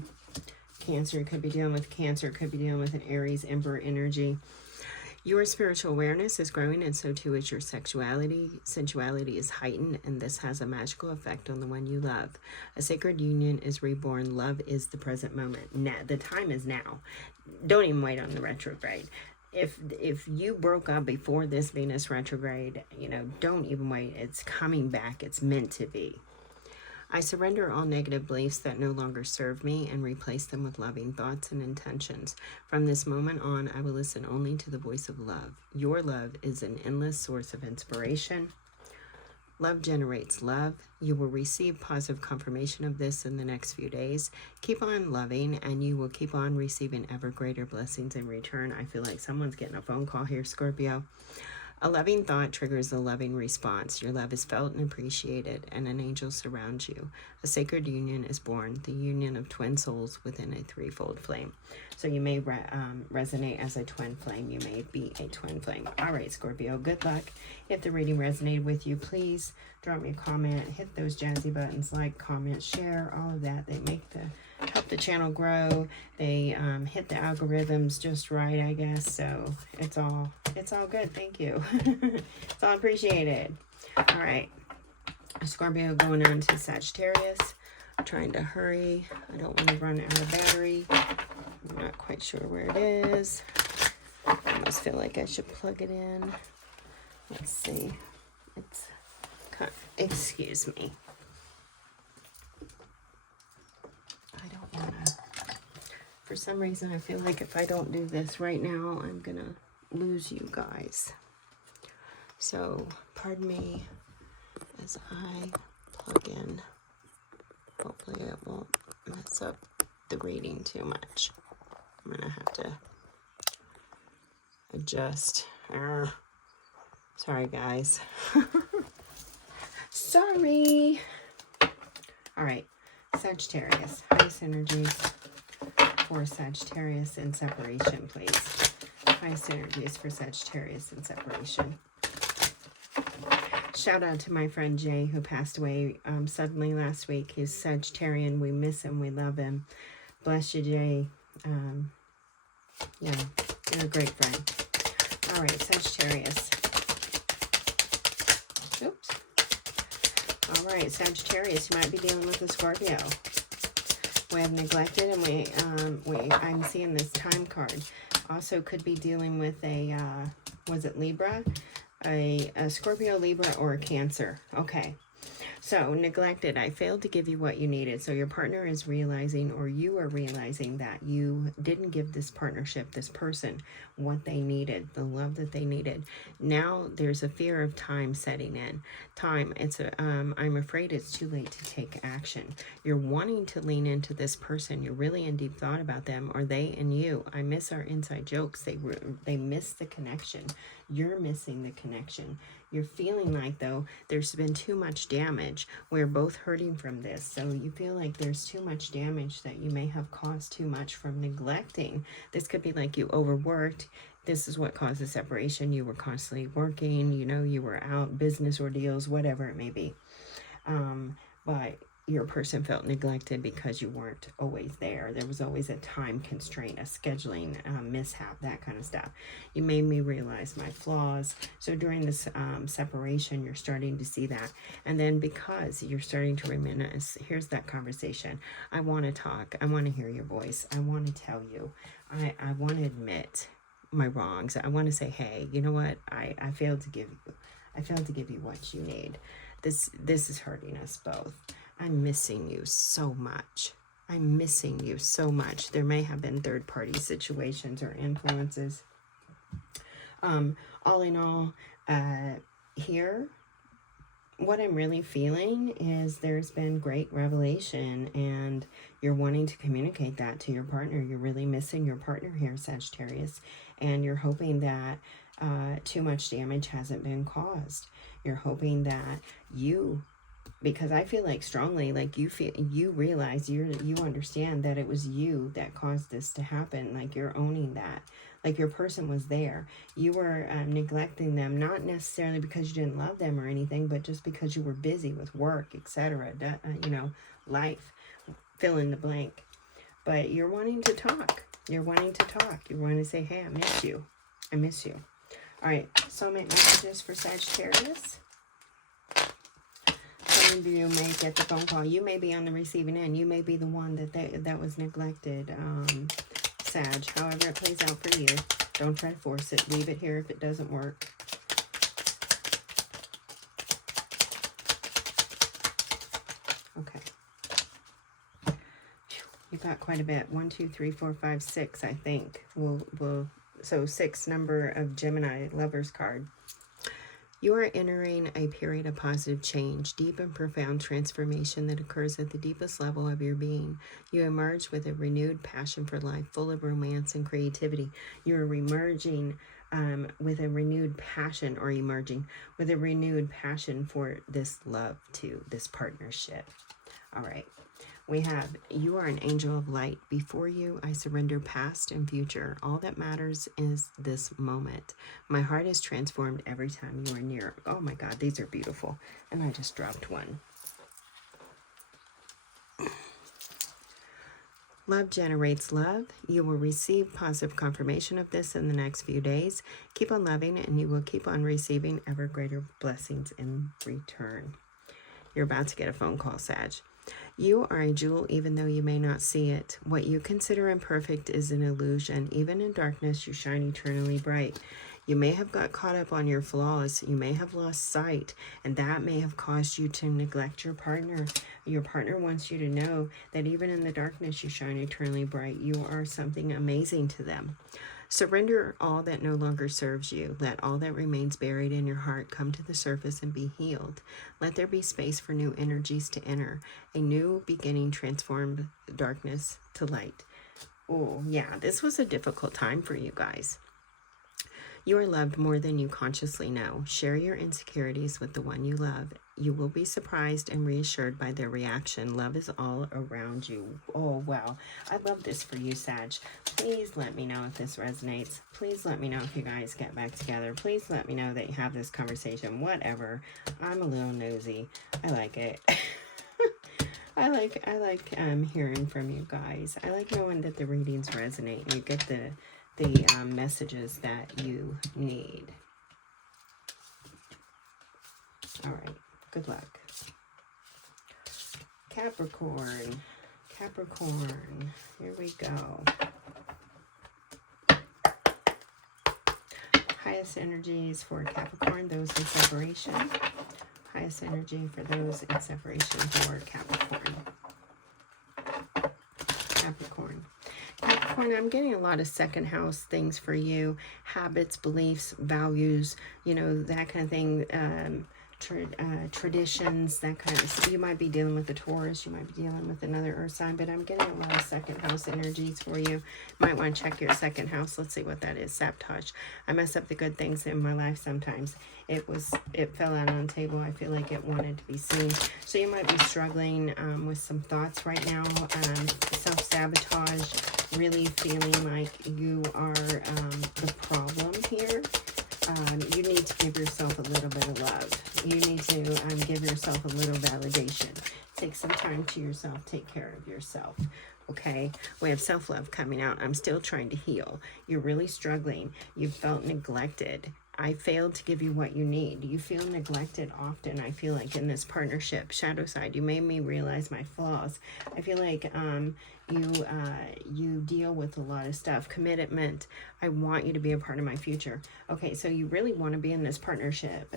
Cancer, could be dealing with Cancer, could be dealing with an Aries Emperor energy. Your spiritual awareness is growing, and so too is your sexuality. Sensuality is heightened, and this has a magical effect on the one you love. A sacred union is reborn. Love is the present moment. Now, the time is now. Don't even wait on the retrograde. If you broke up before this Venus retrograde, don't even wait. It's coming back. It's meant to be. I surrender all negative beliefs that no longer serve me and replace them with loving thoughts and intentions. From this moment on, I will listen only to the voice of love. Your love is an endless source of inspiration. Love generates love. You will receive positive confirmation of this in the next few days. Keep on loving, and you will keep on receiving ever greater blessings in return. I feel like someone's getting a phone call here, Scorpio. A loving thought triggers a loving response. Your love is felt and appreciated, and an angel surrounds you. A sacred union is born, the union of twin souls within a threefold flame. So you may resonate as a twin flame. You may be a twin flame. All right, Scorpio, good luck. If the reading resonated with you, please drop me a comment. Hit those jazzy buttons, like, comment, share, all of that. They make the help the channel grow. They hit the algorithms just right, I guess. So it's all good. Thank you. It's all appreciated. All right. Scorpio going on to Sagittarius. I'm trying to hurry. I don't want to run out of battery. I'm not quite sure where it is. I almost feel like I should plug it in. Let's see. It's, excuse me. I don't want to, for some reason I feel like if I don't do this right now, I'm going to lose you guys. So, pardon me as I plug in. Hopefully it won't mess up the reading too much. I'm going to have to adjust. Sorry, guys. Sorry. All right. Sagittarius. Highest energies for Sagittarius in separation, please. Highest energies for Sagittarius in separation. Shout out to my friend Jay, who passed away suddenly last week. He's Sagittarian. We miss him. We love him. Bless you, Jay. Yeah, you're a great friend. All right, Sagittarius. Oops. All right, Sagittarius, you might be dealing with a Scorpio. We have neglected, and I'm seeing this time card. Also could be dealing with a, was it Libra? A Scorpio, Libra, or a Cancer. Okay. So, neglected. I failed to give you what you needed. So, your partner is realizing, or you are realizing, that you didn't give this partnership, this person, what they needed, the love that they needed. Now, there's a fear of time setting in. Time. I'm afraid it's too late to take action. You're wanting to lean into this person. You're really in deep thought about them, or they and you. I miss our inside jokes. They miss the connection. You're missing the connection. You're feeling like, though, there's been too much damage. We're both hurting from this. So you feel like there's too much damage, that you may have caused too much from neglecting. This could be like you overworked. This is what caused the separation. You were constantly working, you were out, business ordeals, whatever it may be. But your person felt neglected because you weren't always there. There was always a time constraint, a scheduling mishap, that kind of stuff. You made me realize my flaws. So during this separation, you're starting to see that. And then because you're starting to reminisce, here's that conversation. I want to talk. I want to hear your voice. I want to tell you. I want to admit my wrongs. I want to say, hey, you know what? I failed to give you what you need. This is hurting us both. I'm missing you so much. I'm missing you so much. There may have been third-party situations or influences. All in all, here, what I'm really feeling is there's been great revelation, and you're wanting to communicate that to your partner. You're really missing your partner here, Sagittarius, and you're hoping that too much damage hasn't been caused. You're hoping that because I feel like strongly, like you realize, you understand that it was you that caused this to happen. Like you're owning that. Like your person was there. You were neglecting them, not necessarily because you didn't love them or anything, but just because you were busy with work, etc. Life, fill in the blank. But you're wanting to talk. You're wanting to talk. You're wanting to say, hey, I miss you. I miss you. All right, soulmate messages for Sagittarius. Some of you may get the phone call. You may be on the receiving end. You may be the one that was neglected, Sag. However it plays out for you, don't try to force it. Leave it here if it doesn't work. Okay. You got quite a bit. 1, 2, 3, 4, 5, 6, I think. So 6 number of Gemini Lovers card. You are entering a period of positive change, deep and profound transformation that occurs at the deepest level of your being. You emerge with a renewed passion for life, full of romance and creativity. You are emerging with a renewed passion, or emerging with a renewed passion for this love too, this partnership. All right. We have, you are an angel of light. Before you, I surrender past and future. All that matters is this moment. My heart is transformed every time you are near. Oh my God, these are beautiful. And I just dropped one. Love generates love. You will receive positive confirmation of this in the next few days. Keep on loving and you will keep on receiving ever greater blessings in return. You're about to get a phone call, Sag. You are a jewel even though you may not see it. What you consider imperfect is an illusion. Even in darkness, you shine eternally bright. You may have got caught up on your flaws. You may have lost sight, and that may have caused you to neglect your partner. Your partner wants you to know that even in the darkness, you shine eternally bright. You are something amazing to them. Surrender all that no longer serves you. Let all that remains buried in your heart come to the surface and be healed. Let there be space for new energies to enter. A new beginning transformed darkness to light. Oh, yeah, this was a difficult time for you guys. You are loved more than you consciously know. Share your insecurities with the one you love. You will be surprised and reassured by their reaction. Love is all around you. Oh, wow. I love this for you, Sag. Please let me know if this resonates. Please let me know if you guys get back together. Please let me know that you have this conversation. Whatever. I'm a little nosy. I like it. I like hearing from you guys. I like knowing that the readings resonate and you get the messages that you need. All right, good luck. Capricorn, here we go. Highest energies for Capricorn, those in separation. Highest energy for those in separation for Capricorn. Capricorn, I'm getting a lot of second house things for you. Habits, beliefs, values, you know, that kind of thing. Traditions, that kind of stuff. You might be dealing with a Taurus. You might be dealing with another earth sign. But I'm getting a lot of second house energies for you. Might want to check your second house. Let's see what that is. Sabotage. I mess up the good things in my life sometimes. It fell out on the table. I feel like it wanted to be seen. So you might be struggling with some thoughts right now. Self-sabotage. Really feeling like you are the problem here. You need to give yourself a little bit of love. You need to give yourself a little validation. Take some time to yourself. Take care of yourself. Okay? We have self-love coming out. I'm still trying to heal. You're really struggling. You felt neglected. I failed to give you what you need. You feel neglected often. I feel like in this partnership, shadow side, you made me realize my flaws. I feel like you deal with a lot of stuff. Commitment. I want you to be a part of my future. Okay, so you really want to be in this partnership.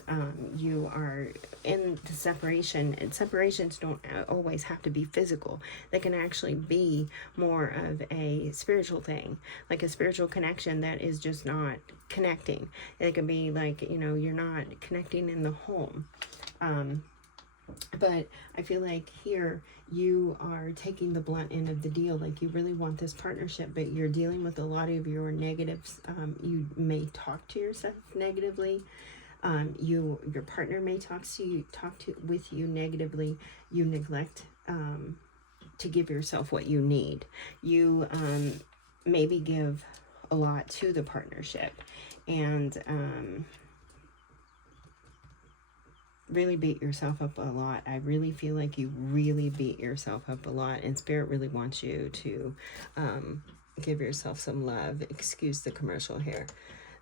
You are in the separation, and separations don't always have to be physical. They can actually be more of a spiritual thing, like a spiritual connection that is just not connecting. It can be like, you know, you're not connecting in the home. But I feel like here you are taking the blunt end of the deal. Like you really want this partnership, but you're dealing with a lot of your negatives. You may talk to yourself negatively. Your partner may talk with you negatively. You neglect to give yourself what you need. You maybe give a lot to the partnership, and really beat yourself up a lot. I really feel like you really beat yourself up a lot, and Spirit really wants you to give yourself some love. Excuse the commercial here.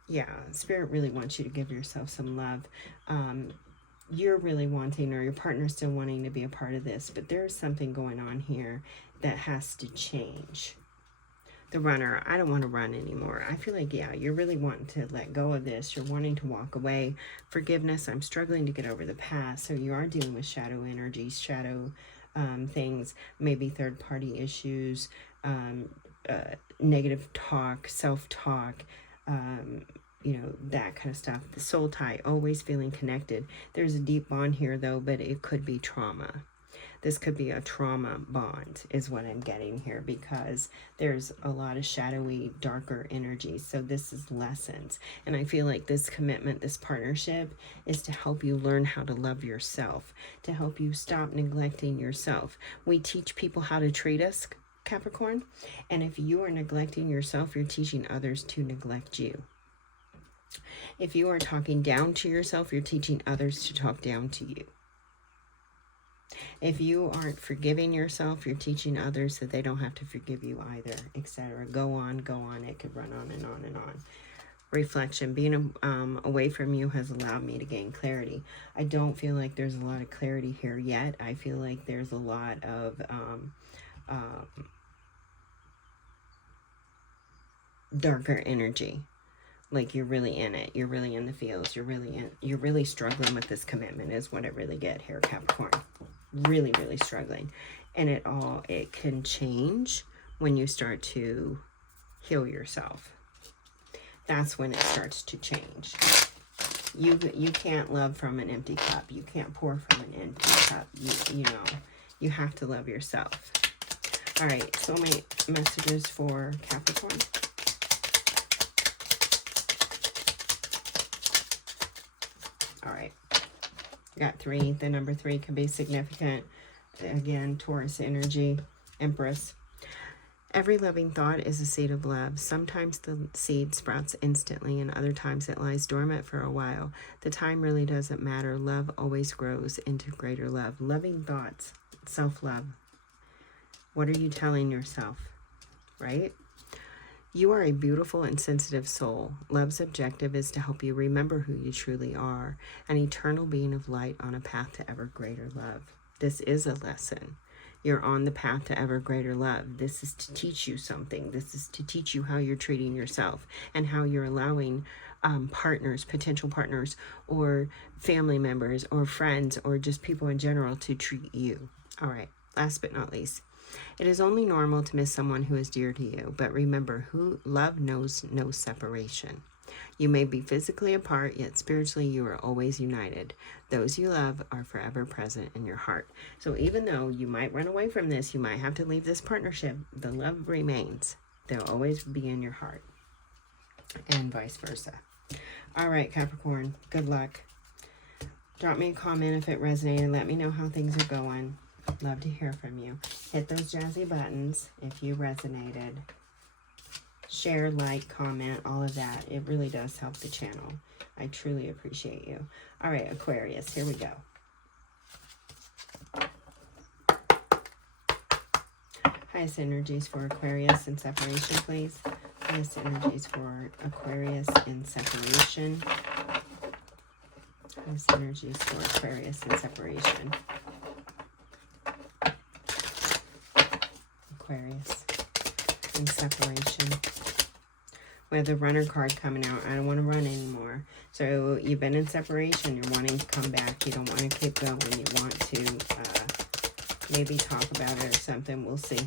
Yeah, Spirit really wants you to give yourself some love. You're really wanting, or your partner's still wanting to be a part of this, but there's something going on here that has to change. The runner, I don't want to run anymore. I feel like, yeah, you're really wanting to let go of this. You're wanting to walk away. Forgiveness, I'm struggling to get over the past. So you are dealing with shadow energies, shadow things, maybe third-party issues, negative talk, self-talk, you know, that kind of stuff. The soul tie, always feeling connected. There's a deep bond here, though, but it could be trauma. This could be a trauma bond is what I'm getting here, because there's a lot of shadowy, darker energies. So this is lessons. And I feel like this commitment, this partnership is to help you learn how to love yourself, to help you stop neglecting yourself. We teach people how to treat us, Capricorn. And if you are neglecting yourself, you're teaching others to neglect you. If you are talking down to yourself, you're teaching others to talk down to you. If you aren't forgiving yourself, you're teaching others that they don't have to forgive you either, etc. Go on, go on. It could run on and on and on. Reflection. Being away from you has allowed me to gain clarity. I don't feel like there's a lot of clarity here yet. I feel like there's a lot of darker energy. Like you're really in it. You're really in the fields. You're really struggling with this commitment is what I really get here, Capricorn. Really, really struggling. And it can change when you start to heal yourself. That's when it starts to change. You can't love from an empty cup. You can't pour from an empty cup. You know, you have to love yourself. All right, soulmate messages for Capricorn. All right, got 3. The number 3 can be significant. Again, Taurus energy, Empress. Every loving thought is a seed of love. Sometimes the seed sprouts instantly, and other times it lies dormant for a while. The time really doesn't matter. Love always grows into greater love. Loving thoughts, self-love. What are you telling yourself, right? You are a beautiful and sensitive soul. Love's objective is to help you remember who you truly are, an eternal being of light on a path to ever greater love. This is a lesson. You're on the path to ever greater love. This is to teach you something. This is to teach you how you're treating yourself and how you're allowing partners, potential partners, or family members, or friends, or just people in general to treat you. All right, last but not least. It is only normal to miss someone who is dear to you, but remember, love knows no separation. You may be physically apart, yet spiritually you are always united. Those you love are forever present in your heart. So even though you might run away from this, you might have to leave this partnership, the love remains. They'll always be in your heart, and vice versa. All right, Capricorn, good luck. Drop me a comment if it resonated. Let me know how things are going. Love to hear from you. Hit those jazzy buttons if you resonated. Share, like, comment, all of that. It really does help the channel. I truly appreciate you. All right, Aquarius, here we go. Highest energies for Aquarius in separation, please. Highest energies for Aquarius in separation. Highest energies for Aquarius in separation. Aquarius in separation. We have the runner card coming out. I don't want to run anymore. So you've been in separation. You're wanting to come back. You don't want to keep going. You want to maybe talk about it or something. We'll see.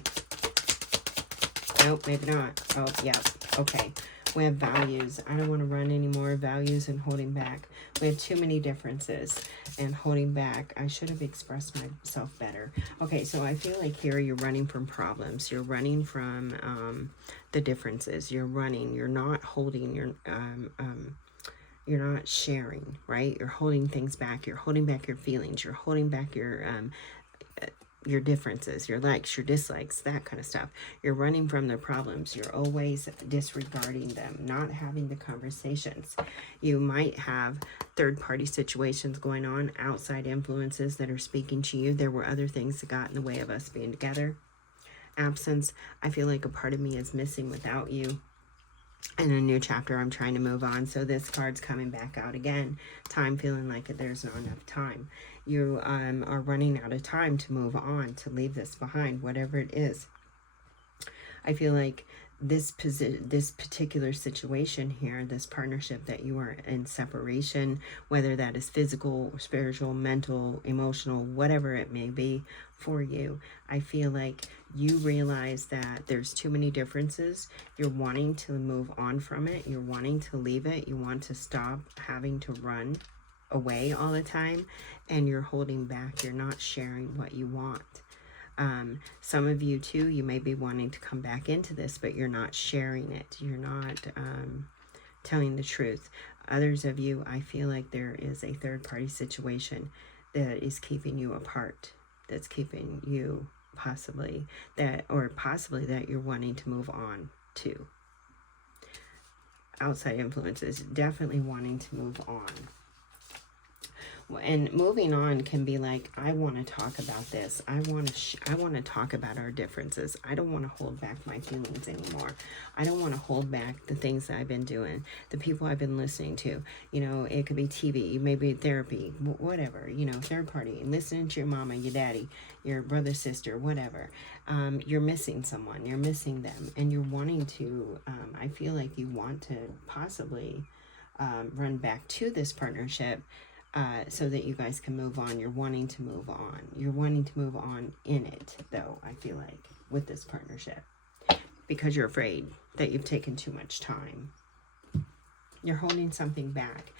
Nope, maybe not. Oh, yeah. Okay. We have values. I don't want to run anymore. Values and holding back. We have too many differences and holding back. I should have expressed myself better. Okay, so I feel like here you're running from problems. You're running from the differences. You're running. You're not holding. You're not sharing, right? You're holding things back. You're holding back your feelings. You're holding back your differences, your likes, your dislikes, that kind of stuff. You're running from the problems. You're always disregarding them, not having the conversations. You might have third-party situations going on, outside influences that are speaking to you. There were other things that got in the way of us being together. Absence. I feel like a part of me is missing without you. In a new chapter, I'm trying to move on. So this card's coming back out again. Time, feeling like there's not enough time. You are running out of time to move on, to leave this behind, whatever it is. I feel like this particular situation here, this partnership that you are in separation, whether that is physical, spiritual, mental, emotional, whatever it may be for you, I feel like you realize that there's too many differences. You're wanting to move on from it. You're wanting to leave it. You want to stop having to run away all the time, and you're holding back. You're not sharing what you want. Some of you too, you may be wanting to come back into this, but you're not sharing it. You're not telling the truth. Others of you, I feel like there is a third-party situation that is keeping you apart, that's keeping you possibly that you're wanting to move on to. Outside influences, definitely wanting to move on. And moving on can be like, I want to talk about this. I want to talk about our differences. I don't want to hold back my feelings anymore. I don't want to hold back the things that I've been doing, the people I've been listening to. You know, it could be TV, maybe therapy, whatever, you know, third party, listening to your mama, your daddy, your brother, sister, whatever. You're missing someone, you're missing them, and you're wanting to, I feel like you want to possibly run back to this partnership so that you guys can move on. You're wanting to move on. You're wanting to move on in it, though, I feel like, with this partnership. Because you're afraid that you've taken too much time. You're holding something back.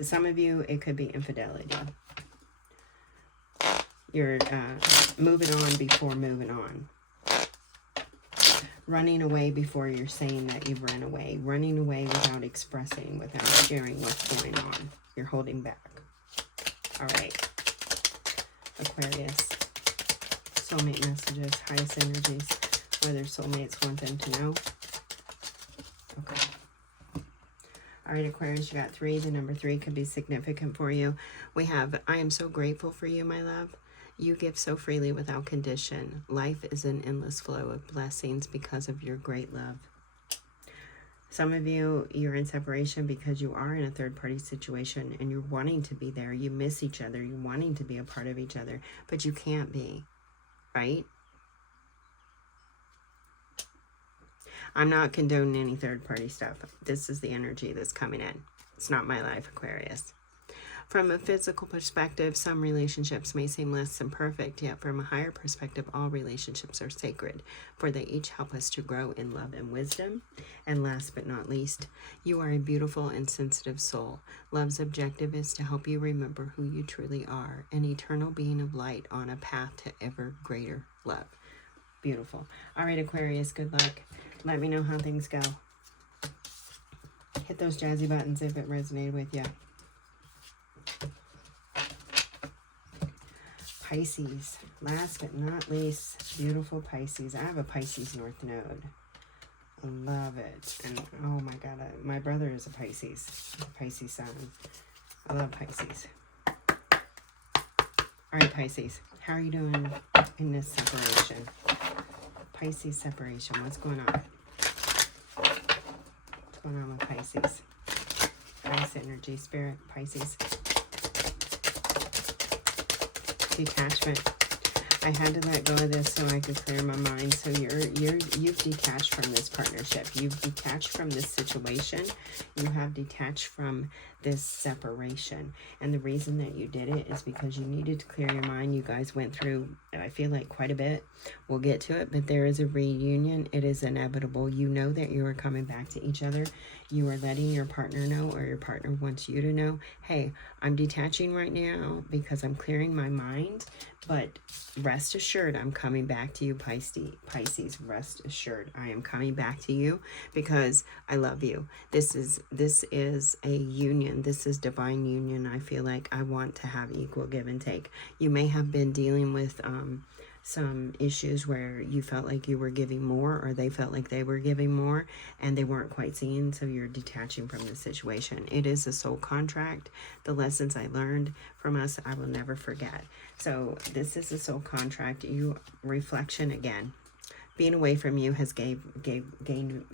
Some of you, it could be infidelity. You're moving on before moving on. Running away before you're saying that you've run away. Running away without expressing, without sharing what's going on. You're holding back. All right. Aquarius. Soulmate messages, highest energies. Whether soulmates want them to know. Okay. All right, Aquarius, you got 3. The number 3 could be significant for you. We have, I am so grateful for you, my love. You give so freely without condition. Life is an endless flow of blessings because of your great love. Some of you, you're in separation because you are in a third-party situation and you're wanting to be there. You miss each other. You're wanting to be a part of each other, but you can't be, right? I'm not condoning any third-party stuff. This is the energy that's coming in. It's not my life, Aquarius. From a physical perspective, some relationships may seem less than perfect, yet from a higher perspective, all relationships are sacred, for they each help us to grow in love and wisdom. And last but not least, you are a beautiful and sensitive soul. Love's objective is to help you remember who you truly are, an eternal being of light on a path to ever greater love. Beautiful. All right, Aquarius, good luck. Let me know how things go. Hit those jazzy buttons if it resonated with you. Pisces, last but not least, beautiful Pisces. I have a Pisces North Node. I love it. And oh my God, my brother is a Pisces sun. I love Pisces. All right, Pisces, how are you doing in this separation? Pisces separation, what's going on? What's going on with Pisces? Ice energy, spirit, Pisces. Detachment. I had to let go of this so I could clear my mind. So you've detached from this partnership. You've detached from this situation. You have detached from this separation. And the reason that you did it is because you needed to clear your mind. You guys went through, I feel like, quite a bit. We'll get to it, but there is a reunion. It is inevitable. You know that you are coming back to each other. You are letting your partner know, or your partner wants you to know, hey, I'm detaching right now because I'm clearing my mind, but rest assured, I'm coming back to you, Pisces. Rest assured, I am coming back to you because I love you. This is a union. This is divine union. I feel like I want to have equal give and take. You may have been dealing with some issues where you felt like you were giving more, or they felt like they were giving more and they weren't quite seeing, so you're detaching from the situation. It is a soul contract. The lessons I learned from us, I will never forget. So this is a soul contract. You reflection again. Being away from you has gained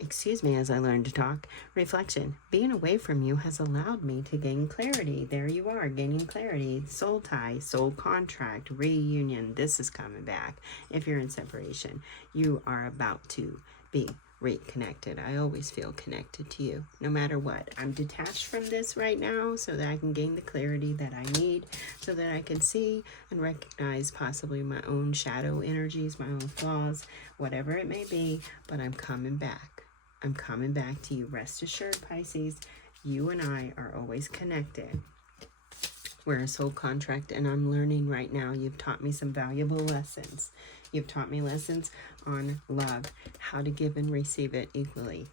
excuse me, as I learned to talk. Reflection. Being away from you has allowed me to gain clarity. There you are, gaining clarity. Soul tie, soul contract, reunion. This is coming back. If you're in separation, you are about to be reconnected. I always feel connected to you, no matter what. I'm detached from this right now so that I can gain the clarity that I need, so that I can see and recognize possibly my own shadow energies, my own flaws, whatever it may be, but I'm coming back. I'm coming back to you. Rest assured, Pisces, you and I are always connected. We're a soul contract, and I'm learning right now. You've taught me some valuable lessons. You've taught me lessons on love, how to give and receive it equally.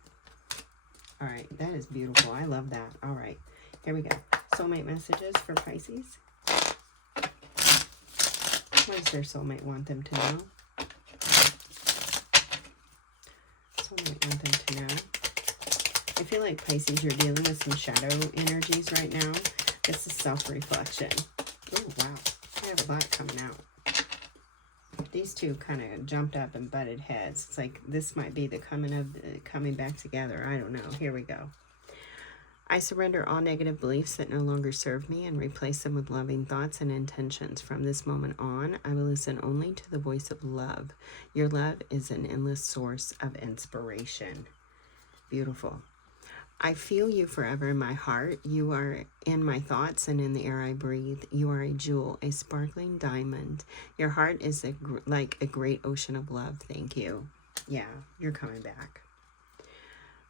All right, that is beautiful. I love that. All right, here we go. Soulmate messages for Pisces. What does their soulmate want them to know? Soulmate want them to know. I feel like, Pisces, you're dealing with some shadow energies right now. This is self-reflection. Oh, wow. I have a lot coming out. These two kind of jumped up and butted heads. It's like this might be the coming back together. I don't know. Here we go. I surrender all negative beliefs that no longer serve me and replace them with loving thoughts and intentions. From this moment on, I will listen only to the voice of love. Your love is an endless source of inspiration. Beautiful. I feel you forever in my heart. You are in my thoughts and in the air I breathe. You are a jewel, a sparkling diamond. Your heart is like a great ocean of love. Thank you. Yeah, you're coming back.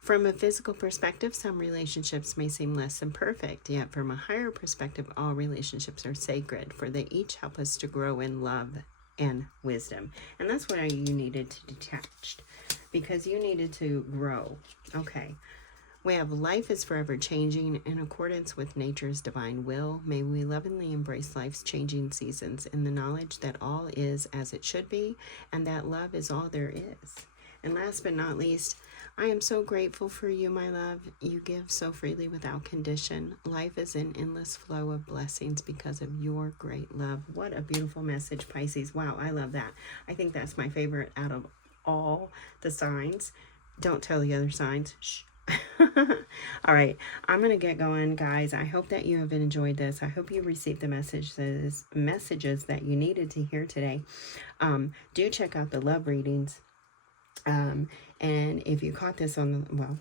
From a physical perspective, some relationships may seem less than perfect, yet from a higher perspective, all relationships are sacred, for they each help us to grow in love and wisdom. And that's why you needed to detach, because you needed to grow. Okay. We have life is forever changing in accordance with nature's divine will. May we lovingly embrace life's changing seasons in the knowledge that all is as it should be and that love is all there is. And last but not least, I am so grateful for you, my love. You give so freely without condition. Life is an endless flow of blessings because of your great love. What a beautiful message, Pisces. Wow, I love that. I think that's my favorite out of all the signs. Don't tell the other signs. Shh. All right, I'm gonna get going, guys. I hope that you have enjoyed this. I hope you received the messages that you needed to hear today. Do check out the love readings, and if you caught this on the, well,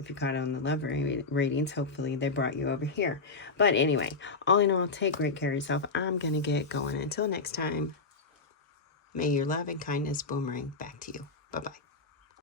if you caught it on the love readings, hopefully they brought you over here. But anyway, all in all, take great care of yourself. I'm gonna get going. Until next time, may your love and kindness boomerang back to you. Bye-bye.